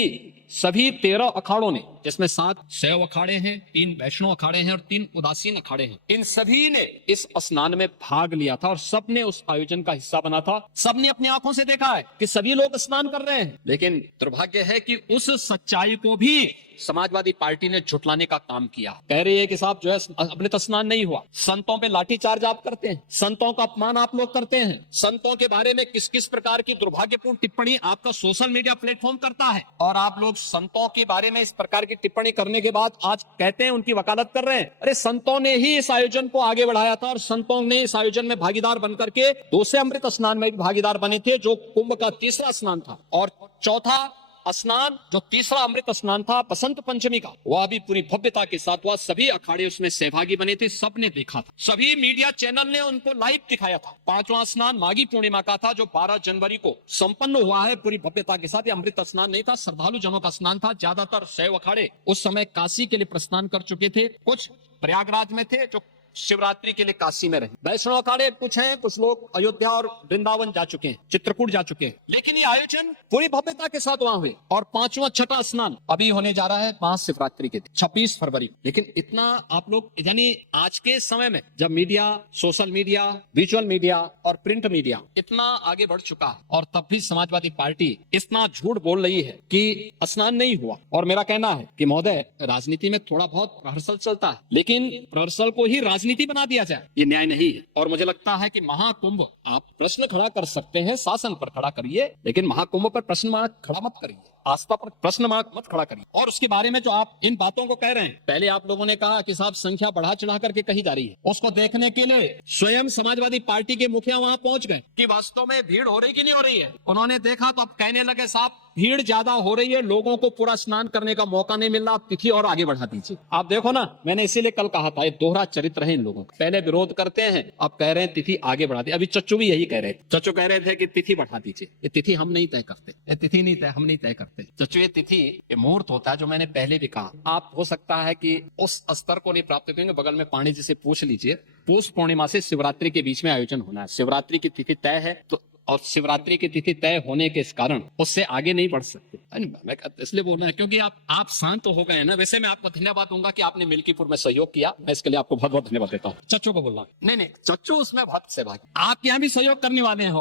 सभी 13 अखाड़ों ने, जिसमें 7 शैव अखाड़े हैं, 3 वैष्णव अखाड़े हैं और 3 उदासीन अखाड़े हैं, इन सभी ने इस स्नान में भाग लिया था और सबने उस आयोजन का हिस्सा बना था। सबने अपनी आंखों से देखा है कि सभी लोग स्नान कर रहे हैं, लेकिन दुर्भाग्य है कि उस सच्चाई को भी समाजवादी पार्टी ने झुटलाने का काम किया। कह रही है कि साहब जो है अमृत स्नान नहीं हुआ, संतों पे लाठीचार्ज आप करते हैं, संतों का अपमान आप लोग करते हैं, संतों के बारे में किस किस प्रकार की दुर्भाग्यपूर्ण टिप्पणी आपका सोशल मीडिया प्लेटफॉर्म करता है, और आप लोग संतों के बारे में इस प्रकार की टिप्पणी करने के बाद आज कहते हैं उनकी वकालत कर रहे हैं। अरे संतों ने ही इस आयोजन को आगे बढ़ाया था, और संतों ने इस आयोजन में भागीदार बनकर के दूसरे अमृत स्नान में भी भागीदार बने थे, जो कुंभ का तीसरा स्नान था। और चौथा स्नान जो तीसरा अमृत स्नान था बसंत पंचमी का, वह भी पूरी भव्यता के साथ हुआ। सभी अखाड़े उसमें सहभागी बने थे, सबने देखा था, सभी मीडिया चैनल ने उनको लाइव दिखाया था। 5वां स्नान माघी पूर्णिमा का था, जो 12 जनवरी को संपन्न हुआ है पूरी भव्यता के साथ। ये अमृत स्नान नहीं था, श्रद्धालु जनों का स्नान था। ज्यादातर शैव अखाड़े उस समय काशी के लिए प्रस्थान कर चुके थे, कुछ प्रयागराज में थे जो शिवरात्रि के लिए काशी में रहे। वैष्णव अखाड़े कुछ हैं, कुछ लोग अयोध्या और वृंदावन जा चुके हैं, चित्रकूट जा चुके हैं, लेकिन ये आयोजन पूरी भव्यता के साथ वहां हुए। और 5वां छठा स्नान अभी होने जा रहा है महाशिवरात्रि के दिन 26 फरवरी। लेकिन इतना आप लोग, यानी आज के समय में जब media, social media, visual media और प्रिंट मीडिया इतना आगे बढ़ चुका है, और तब भी समाजवादी पार्टी इतना झूठ बोल रही है कि स्नान नहीं हुआ। और मेरा कहना है कि महोदय, राजनीति में थोड़ा बहुत रिहर्सल चलता है, लेकिन रिहर्सल को ही राजनीति बना दिया जाए, ये न्याय नहीं है। और मुझे लगता है कि महाकुंभ, आप प्रश्न खड़ा कर सकते हैं, शासन पर खड़ा करिए, लेकिन महाकुंभ पर प्रश्न मार्क खड़ा मत करिए, आस्था पर प्रश्न मार्क मत खड़ा करिए। और उसके बारे में जो आप इन बातों को कह रहे हैं, पहले आप लोगों ने कहा कि साहब संख्या बढ़ा चढ़ा करके कही जा रही है, उसको देखने के लिए स्वयं समाजवादी पार्टी के मुखिया वहां पहुंच गए कि वास्तव में भीड़ हो रही कि नहीं हो रही है। उन्होंने देखा तो अब कहने लगे साहब भीड़ ज्यादा हो रही है, लोगों को पूरा स्नान करने का मौका नहीं मिल रहा, आप तिथि और आगे बढ़ा दीजिए। आप देखो ना, मैंने इसीलिए कल कहा था, ये दोहरा चरित्र है इन लोगों का। पहले विरोध करते हैं, अब कह रहे हैं तिथि आगे बढ़ा दी। अभी चच्चू भी यही कह रहे थे, चच्चू कह रहे थे कि तिथि बढ़ा दीजिए। ये तिथि हम नहीं तय करते, ये तिथि नहीं तय, हम नहीं तय करते चच्चू। ये तिथि, ये मुहूर्त होता है, जो मैंने पहले भी कहा। आप हो सकता है कि उस स्तर को नहीं प्राप्त करेंगे, बगल में पांडे जी से पूछ लीजिए। पौष पूर्णिमा से शिवरात्रि के बीच में आयोजन होना है, शिवरात्रि की तिथि तय है, तो और शिवरात्रि की तिथि तय होने के कारण उससे आगे नहीं बढ़ सकते। मैं इसलिए बोल रहा है क्योंकि आप शांत हो गए ना। वैसे मैं आपको धन्यवाद दूंगा कि आपने मिल्कीपुर में सहयोग किया, मैं इसके लिए आपको बहुत बहुत धन्यवाद देता हूँ। चच्चू को बोल रहा हूँ, नहीं, चच्चू उसमें बहुत सहभागी, आप यहाँ भी सहयोग करने वाले हैं।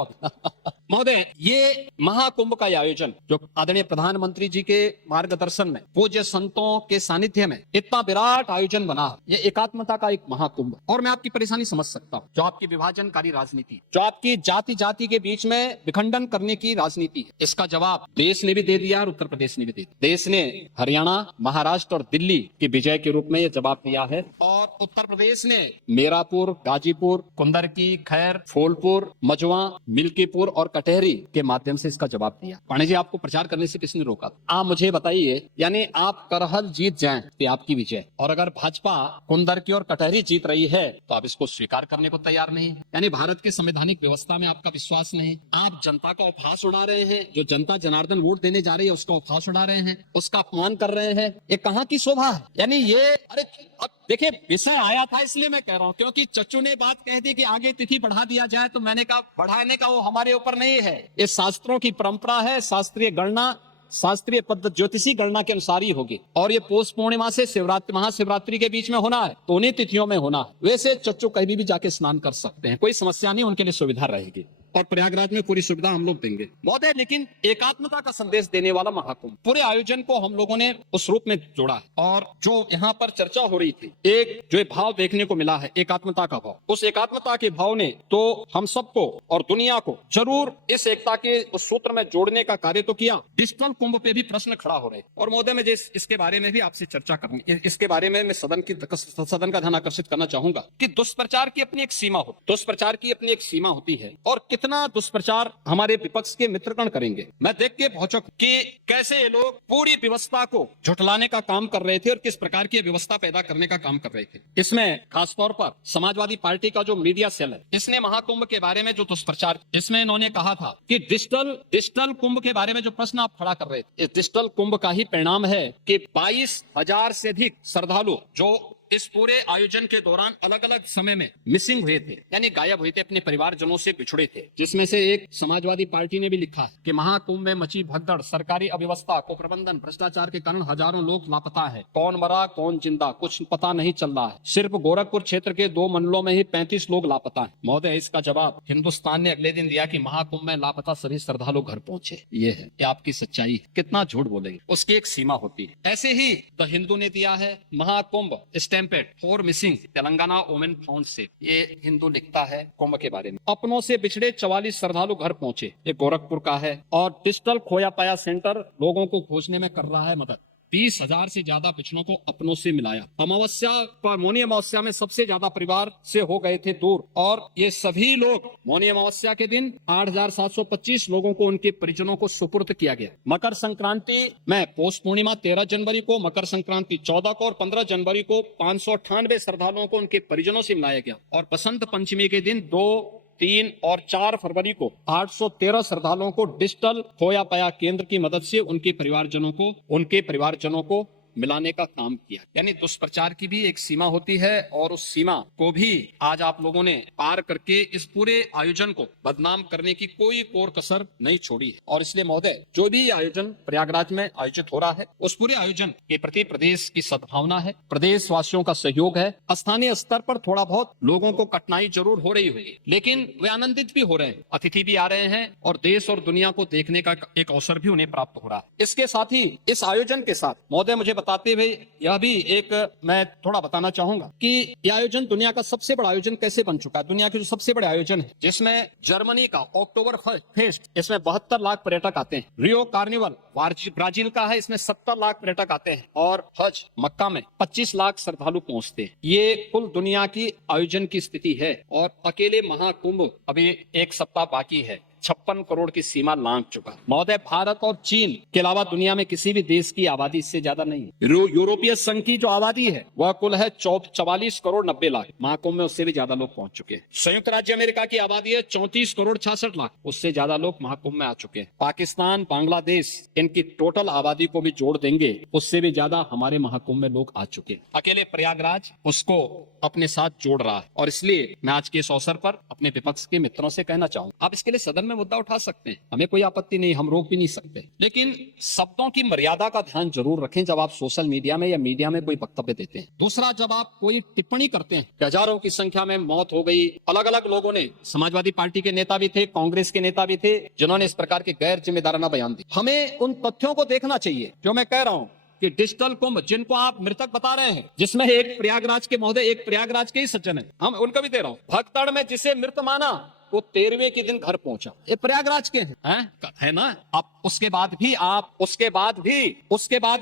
महोदय, ये महाकुंभ का ये आयोजन जो आदरणीय प्रधानमंत्री जी के मार्गदर्शन में, पूज्य संतों के सानिध्य में इतना विराट आयोजन बना, ये एकात्मता का एक महाकुंभ। और मैं आपकी परेशानी समझ सकता हूँ, जो आपकी विभाजनकारी राजनीति, जो आपकी जाति जाति के बीच में विखंडन करने की राजनीति है, इसका जवाब देश ने भी दे दिया और उत्तर प्रदेश ने भी दे दिया। देश ने हरियाणा, महाराष्ट्र और दिल्ली की विजय के रूप में यह जवाब दिया है, और उत्तर प्रदेश ने मीरापुर, गाजीपुर, कुंदरकी, खैर, फूलपुर, मजवा, मिल्कीपुर और कटहरी के माध्यम से इसका जवाब दिया। पांडे जी, आपको प्रचार करने से किसने रोका? आप मुझे बताइए, यानी आप करहल जीत जाएं तो आपकी विजय, और अगर भाजपा कुंदरकी और कटहरी जीत रही है तो आप इसको स्वीकार करने को तैयार नहीं। यानी भारत की संवैधानिक व्यवस्था में आपका विश्वास नहीं। आप जनता का उपहास उड़ा रहे हैं, जो जनता जनार्दन वोट देने जा रही है उसका उपहास उड़ा रहे हैं, उसका अपमान कर रहे हैं। ये कहाँ की शोभा है? यानी ये, अरे अब देखिए, विषय आया था इसलिए मैं कह रहा हूँ, क्योंकि चच्चू ने बात कह दी कि आगे तिथि बढ़ा दिया जाए, तो मैंने कहा बढ़ाने का वो हमारे ऊपर नहीं है, ये शास्त्रों की परंपरा है, शास्त्रीय गणना, शास्त्रीय पद्धति, ज्योतिषी गणना के अनुसार ही होगी, और ये पौष पूर्णिमा से शिवरात्रि, महाशिवरात्रि के बीच में होना है, तो उन्हीं तिथियों में होना है। वैसे चच्चू कहीं भी जाके स्नान कर सकते हैं, कोई समस्या नहीं, उनके लिए सुविधा रहेगी, और प्रयागराज में पूरी सुविधा हम लोग देंगे महोदय। लेकिन एकात्मता का संदेश देने वाला महाकुंभ, पूरे आयोजन को हम लोगों ने उस रूप में जोड़ा है, और जो यहाँ पर चर्चा हो रही थी, एक जो भाव देखने को मिला है, एकात्मता का भाव, उस एकात्मता के भाव ने तो हम सबको और दुनिया को जरूर इस एकता के उस सूत्र में जोड़ने का कार्य तो किया। डिजिटल कुंभ पे भी प्रश्न खड़ा हो रहे, और महोदय मैं इसके बारे में भी आपसे चर्चा करनी, इसके बारे में मैं सदन का ध्यान आकर्षित करना चाहूंगा कि दुष्प्रचार की अपनी एक सीमा होती, दुष्प्रचार की अपनी एक सीमा होती है, और कितना दुष्प्रचार हमारे विपक्ष के मित्रगण करेंगे। मैं देख के भौचक कि कैसे ये लोग पूरी व्यवस्था को झुठलाने का काम कर रहे थे और किस प्रकार की व्यवस्था पैदा करने का काम कर रहे थे। इसमें खासतौर पर समाजवादी पार्टी का जो मीडिया सेल है, इसने महाकुंभ के बारे में जो दुष्प्रचार, इसमें इन्होंने कहा था कि डिजिटल कुंभ के बारे में जो प्रश्न आप खड़ा कर रहे थे, इस डिजिटल कुंभ का ही परिणाम है कि 22,000 से अधिक श्रद्धालु जो इस पूरे आयोजन के दौरान अलग अलग समय में मिसिंग हुए थे, यानी गायब हुए थे, अपने परिवारजनों से बिछड़े थे, जिसमें से एक समाजवादी पार्टी ने भी लिखा है कि महाकुंभ में मची भगदड़, सरकारी अव्यवस्था, कुप्रबंधन, भ्रष्टाचार के कारण हजारों लोग लापता है, कौन मरा कौन जिंदा कुछ पता नहीं चल रहा है, सिर्फ गोरखपुर क्षेत्र के 2 मंडलों में ही 35 लोग लापता है। महोदय, इसका जवाब हिंदुस्तान ने अगले दिन दिया कि महाकुंभ में लापता सभी श्रद्धालु घर पहुंचे। ये है, ये आपकी सच्चाई। कितना झूठ बोलेंगे, उसकी एक सीमा होती है। ऐसे ही द हिंदू ने दिया है, Mahakumbh stampede for missing Telangana women found से, ये हिंदू लिखता है कुंभ के बारे में। अपनों से बिछड़े 44 श्रद्धालु घर पहुंचे, ये गोरखपुर का है, और डिजिटल खोया पाया सेंटर लोगों को खोजने में कर रहा है मदद। 20,000 से ज्यादा पिछड़ों को अपनों से मिलाया। अमावस्या पर, मौनी अमावस्या में सबसे ज्यादा परिवार से हो गए थे दूर, और ये सभी लोग मौनी अमावस्या के दिन 8,725 लोगों को उनके परिजनों को सुपुर्द किया गया। मकर संक्रांति में पौष पूर्णिमा 13 जनवरी को, मकर संक्रांति 14 को और 15 जनवरी को 598 श्रद्धालुओं को उनके परिजनों से मिलाया गया, और बसंत पंचमी के दिन 2, 3 और 4 फरवरी को 813 श्रद्धालुओं को डिजिटल खोया पाया केंद्र की मदद से उनके परिवारजनों को मिलाने का काम किया। यानी दुष्प्रचार की भी एक सीमा होती है, और उस सीमा को भी आज आप लोगों ने पार करके इस पूरे आयोजन को बदनाम करने की कोई कोर कसर नहीं छोड़ी है। और इसलिए महोदय, जो भी आयोजन प्रयागराज में आयोजित हो रहा है, उस पूरे आयोजन के प्रति प्रदेश की सद्भावना है, प्रदेश वासियों का सहयोग है। स्थानीय स्तर पर थोड़ा बहुत लोगों को कठिनाई जरूर हो रही होगी, लेकिन वे आनंदित भी हो रहे हैं, अतिथि भी आ रहे हैं, और देश और दुनिया को देखने का एक अवसर भी उन्हें प्राप्त हो रहा है। इसके साथ ही इस आयोजन के साथ महोदय मुझे बताते हुए यह भी एक मैं थोड़ा बताना चाहूंगा कि यह आयोजन दुनिया का सबसे बड़ा आयोजन कैसे बन चुका है। दुनिया के जो सबसे बड़े आयोजन है, जिसमें जर्मनी का अक्टूबर फेस्ट, इसमें 72 लाख पर्यटक आते हैं। रियो कार्निवल ब्राजील का है, इसमें 70 लाख पर्यटक आते हैं, और हज मक्का में 25 लाख श्रद्धालु पहुंचते हैं। ये कुल दुनिया की आयोजन की स्थिति है, और अकेले महाकुंभ अभी 1 सप्ताह बाकी है, 56 करोड़ की सीमा लांघ चुका। महोदय, भारत और चीन के अलावा दुनिया में किसी भी देश की आबादी इससे ज्यादा नहीं है। यूरोपीय संघ की जो आबादी है वह कुल है 44 करोड़ 90 लाख, महाकुंभ में उससे भी ज्यादा लोग पहुंच चुके हैं। संयुक्त राज्य अमेरिका की आबादी है 34 करोड़ 66 लाख, उससे ज्यादा लोग महाकुंभ में आ चुके हैं। पाकिस्तान, बांग्लादेश, इनकी टोटल आबादी को भी जोड़ देंगे, उससे भी ज्यादा हमारे महाकुंभ में लोग आ चुके हैं। अकेले प्रयागराज उसको अपने साथ जोड़ रहा है, और इसलिए मैं आज के इस अवसर पर अपने विपक्ष के मित्रों से कहना चाहूंगा, आप इसके लिए सदन में में मुद्दा उठा सकते हैं, हमें कोई आपत्ति नहीं, हम रोक भी नहीं सकते, लेकिन शब्दों की मर्यादा का ध्यान जरूर रखें जब आप सोशल मीडिया में या मीडिया में कोई वक्तव्य देते हैं। दूसरा, जब आप कोई टिप्पणी करते हैं कि हजारों की संख्या में मौत हो गई, अलग अलग लोगों ने, समाजवादी पार्टी के नेता भी थे, कांग्रेस के नेता भी थे, जिन्होंने इस प्रकार के गैर जिम्मेदाराना बयान दिए। हमें उन तथ्यों को देखना चाहिए जो मैं कह रहा हूं कि डिजिटल कुंभ जिनको आप मृतक बता रहे हैं, जिसमें एक प्रयागराज के महोदय, एक प्रयागराज के ही सज्जन है, हम उनका भी दे रहा हूं, भगदड़ में जिसे मृत माना वो 13वें के दिन घर पहुंचा, ये प्रयागराज के हैं है ना। अब उसके बाद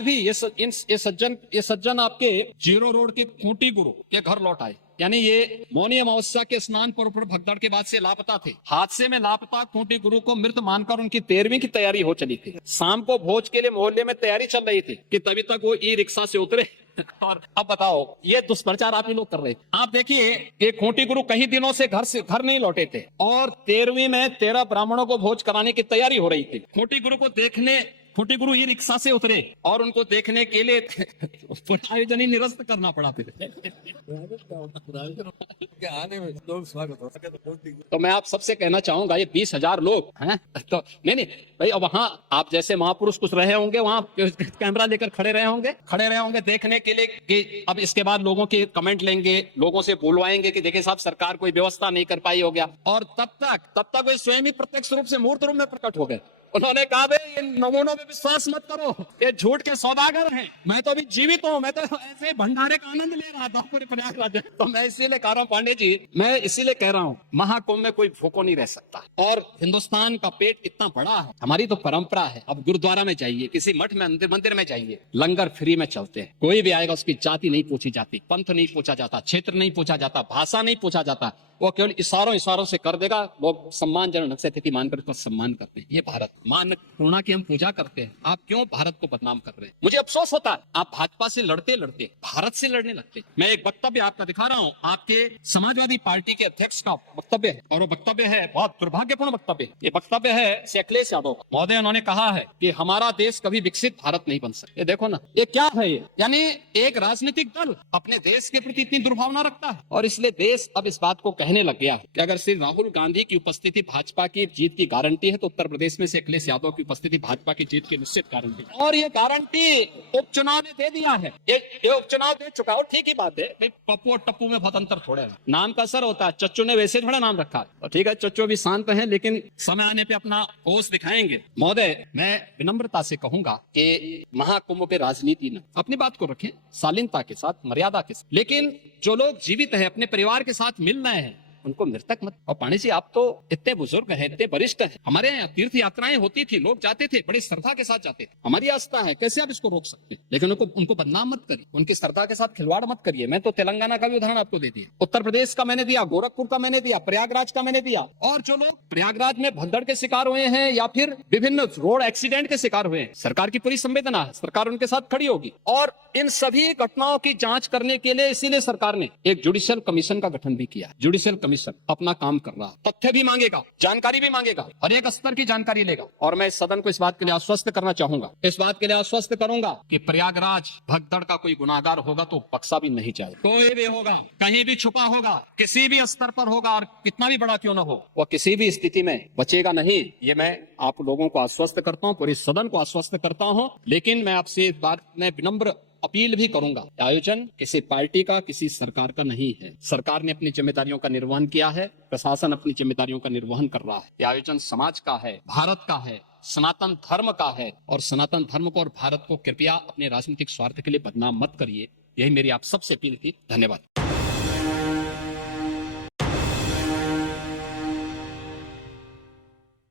भी ये सज्जन आपके जीरो रोड के खूंटी गुरु के घर लौट आए, यानी ये मौनी अमावस्या के स्नान पर्व पर भगदड़ के बाद से लापता थे। हादसे में लापता खूंटी गुरु को मृत मानकर उनकी 13वीं की तैयारी हो चली थी। शाम को भोज के लिए मोहल्ले में तैयारी चल रही थी कि तभी तक वो ई रिक्शा से उतरे और अब बताओ, ये दुष्प्रचार आप ही लोग कर रहे थे। आप देखिए, एक खूंटी गुरु कई दिनों से घर नहीं लौटे थे और 13वीं में 13 ब्राह्मणों को भोज कराने की तैयारी हो रही थी। खूंटी गुरु ही रिक्शा से उतरे और उनको देखने के लिए आयोजन ही निरस्त करना पड़ा फिर। तो मैं आप सबसे कहना चाहूंगा, ये 20,000 लोग हैं तो नहीं भाई, अब वहां आप जैसे महापुरुष कुछ रहे होंगे, वहां कैमरा लेकर खड़े रहे होंगे देखने के लिए कि अब इसके बाद लोगों के कमेंट लेंगे, लोगों से बुलवाएंगे कि देखिए साहब सरकार कोई व्यवस्था नहीं कर पाई, हो गया। और तब तक वे स्वयं ही प्रत्यक्ष रूप से मूर्त रूप में प्रकट हो गए। उन्होंने कहा ये नमूनों में विश्वास मत करो, ये झूठ के सौदागर हैं, मैं तो अभी जीवित हूँ, मैं तो ऐसे भंडारे का आनंद ले रहा था पूरे प्रयागराज। तो मैं इसीलिए कह रहा हूँ पांडे जी, मैं इसीलिए कह रहा हूँ महाकुंभ में कोई भूखो नहीं रह सकता। और हिंदुस्तान का पेट इतना बड़ा है, हमारी तो परंपरा है, अब गुरुद्वारा में जाइए, किसी मठ में मंदिर में जाइए, लंगर फ्री में चलते हैं, कोई भी आएगा उसकी जाति नहीं पूछी जाती, पंथ नहीं पूछा जाता, क्षेत्र नहीं पूछा जाता, भाषा नहीं पूछा जाता, वो केवल इशारों से कर देगा। लोग सम्मानजनक स्थिति मानकर उसका सम्मान करते हैं। ये भारत मान पूर्णा की हम पूजा करते हैं, आप क्यों भारत को बदनाम कर रहे हैं? मुझे अफसोस होता है आप भाजपा से लड़ते भारत से लड़ने लगते। मैं एक वक्तव्य आपका दिखा रहा हूँ, आपके समाजवादी पार्टी के अध्यक्ष का वक्तव्य है, और वो वक्तव्य है बहुत दुर्भाग्यपूर्ण वक्तव्य। ये वक्तव्य है अखिलेश यादव महोदय, उन्होंने कहा है कि हमारा देश कभी विकसित भारत नहीं बन सकता। ये देखो ना, ये क्या है ये, यानी एक राजनीतिक दल अपने देश के प्रति इतनी दुर्भावना रखता है, और इसलिए देश अब इस बात को कहने लग गया है कि अगर श्री राहुल गांधी की उपस्थिति भाजपा की जीत की गारंटी है, तो उत्तर प्रदेश में से अखिलेश यादव की उपस्थिति भाजपा की जीत की निश्चित गारंटी। और ये गारंटी उपचुनाव ने दे दिया है, ये उपचुनाव दे चुका हो। ठीक ही बात है, पप्पू और टप्पू में बहुत अंतर थोड़ा है, नाम का असर होता है। चच्चू ने वैसे थोड़ा नाम रखा, तो ठीक है चच्चू भी शांत है, लेकिन समय आने पे अपना होश दिखाएंगे। महोदय, मैं विनम्रता से कहूंगा कि महाकुंभ पे राजनीति न, अपनी बात को रखें शालीनता के साथ, मर्यादा के साथ, लेकिन जो लोग जीवित हैं, अपने परिवार के साथ मिल रहे हैं, उनको मृतक मत। और पांडे जी, आप तो इतने बुजुर्ग हैं, इतने वरिष्ठ हैं, हमारे यहाँ तीर्थ यात्राएं होती थी, लोग जाते थे, बड़ी श्रद्धा के साथ जाते थे, हमारी आस्था है, कैसे आप इसको रोक सकते हैं? लेकिन उनको बदनाम मत करिए, उनकी श्रद्धा के साथ खिलवाड़ मत करिए। मैं तो तेलंगाना का भी उदाहरण आपको दे दिया, उत्तर प्रदेश का मैंने दिया, गोरखपुर का मैंने दिया, प्रयागराज का मैंने दिया। और जो लोग प्रयागराज में भगदड़ के शिकार हुए हैं या फिर विभिन्न रोड एक्सीडेंट के शिकार हुए हैं, सरकार की पूरी संवेदना है, सरकार उनके साथ खड़ी होगी। और इन सभी घटनाओं की जांच करने के लिए इसीलिए सरकार ने एक जुडिशियल कमीशन का गठन भी किया। जुडिशियल कमीशन अपना काम कर रहा है, तथ्य भी मांगेगा, जानकारी भी मांगेगा, और एक स्तर की जानकारी लेगा। और मैं इस सदन को इस बात के लिए आश्वस्त करना चाहूंगा, इस बात के लिए आश्वस्त करूंगा कि प्रयागराज भगदड़ का कोई गुनाहगार होगा तो बख्शा भी नहीं जाएगा। कोई भी होगा, कहीं भी छुपा होगा, किसी भी स्तर पर होगा, और कितना भी बड़ा क्यों न हो, वह किसी भी स्थिति में बचेगा नहीं। ये मैं आप लोगों को आश्वस्त करता हूँ, पूरे सदन को आश्वस्त करता हूँ। लेकिन मैं आपसे इस बात में विनम्र अपील भी करूंगा, आयोजन किसी पार्टी का, किसी सरकार का नहीं है। सरकार ने अपनी जिम्मेदारियों का निर्वहन किया है, प्रशासन अपनी जिम्मेदारियों का निर्वहन कर रहा है। यह आयोजन समाज का है, भारत का है, सनातन धर्म का है, और सनातन धर्म को और भारत को कृपया अपने राजनीतिक स्वार्थ के लिए बदनाम मत करिए। यही मेरी आप सबसे अपील थी। धन्यवाद।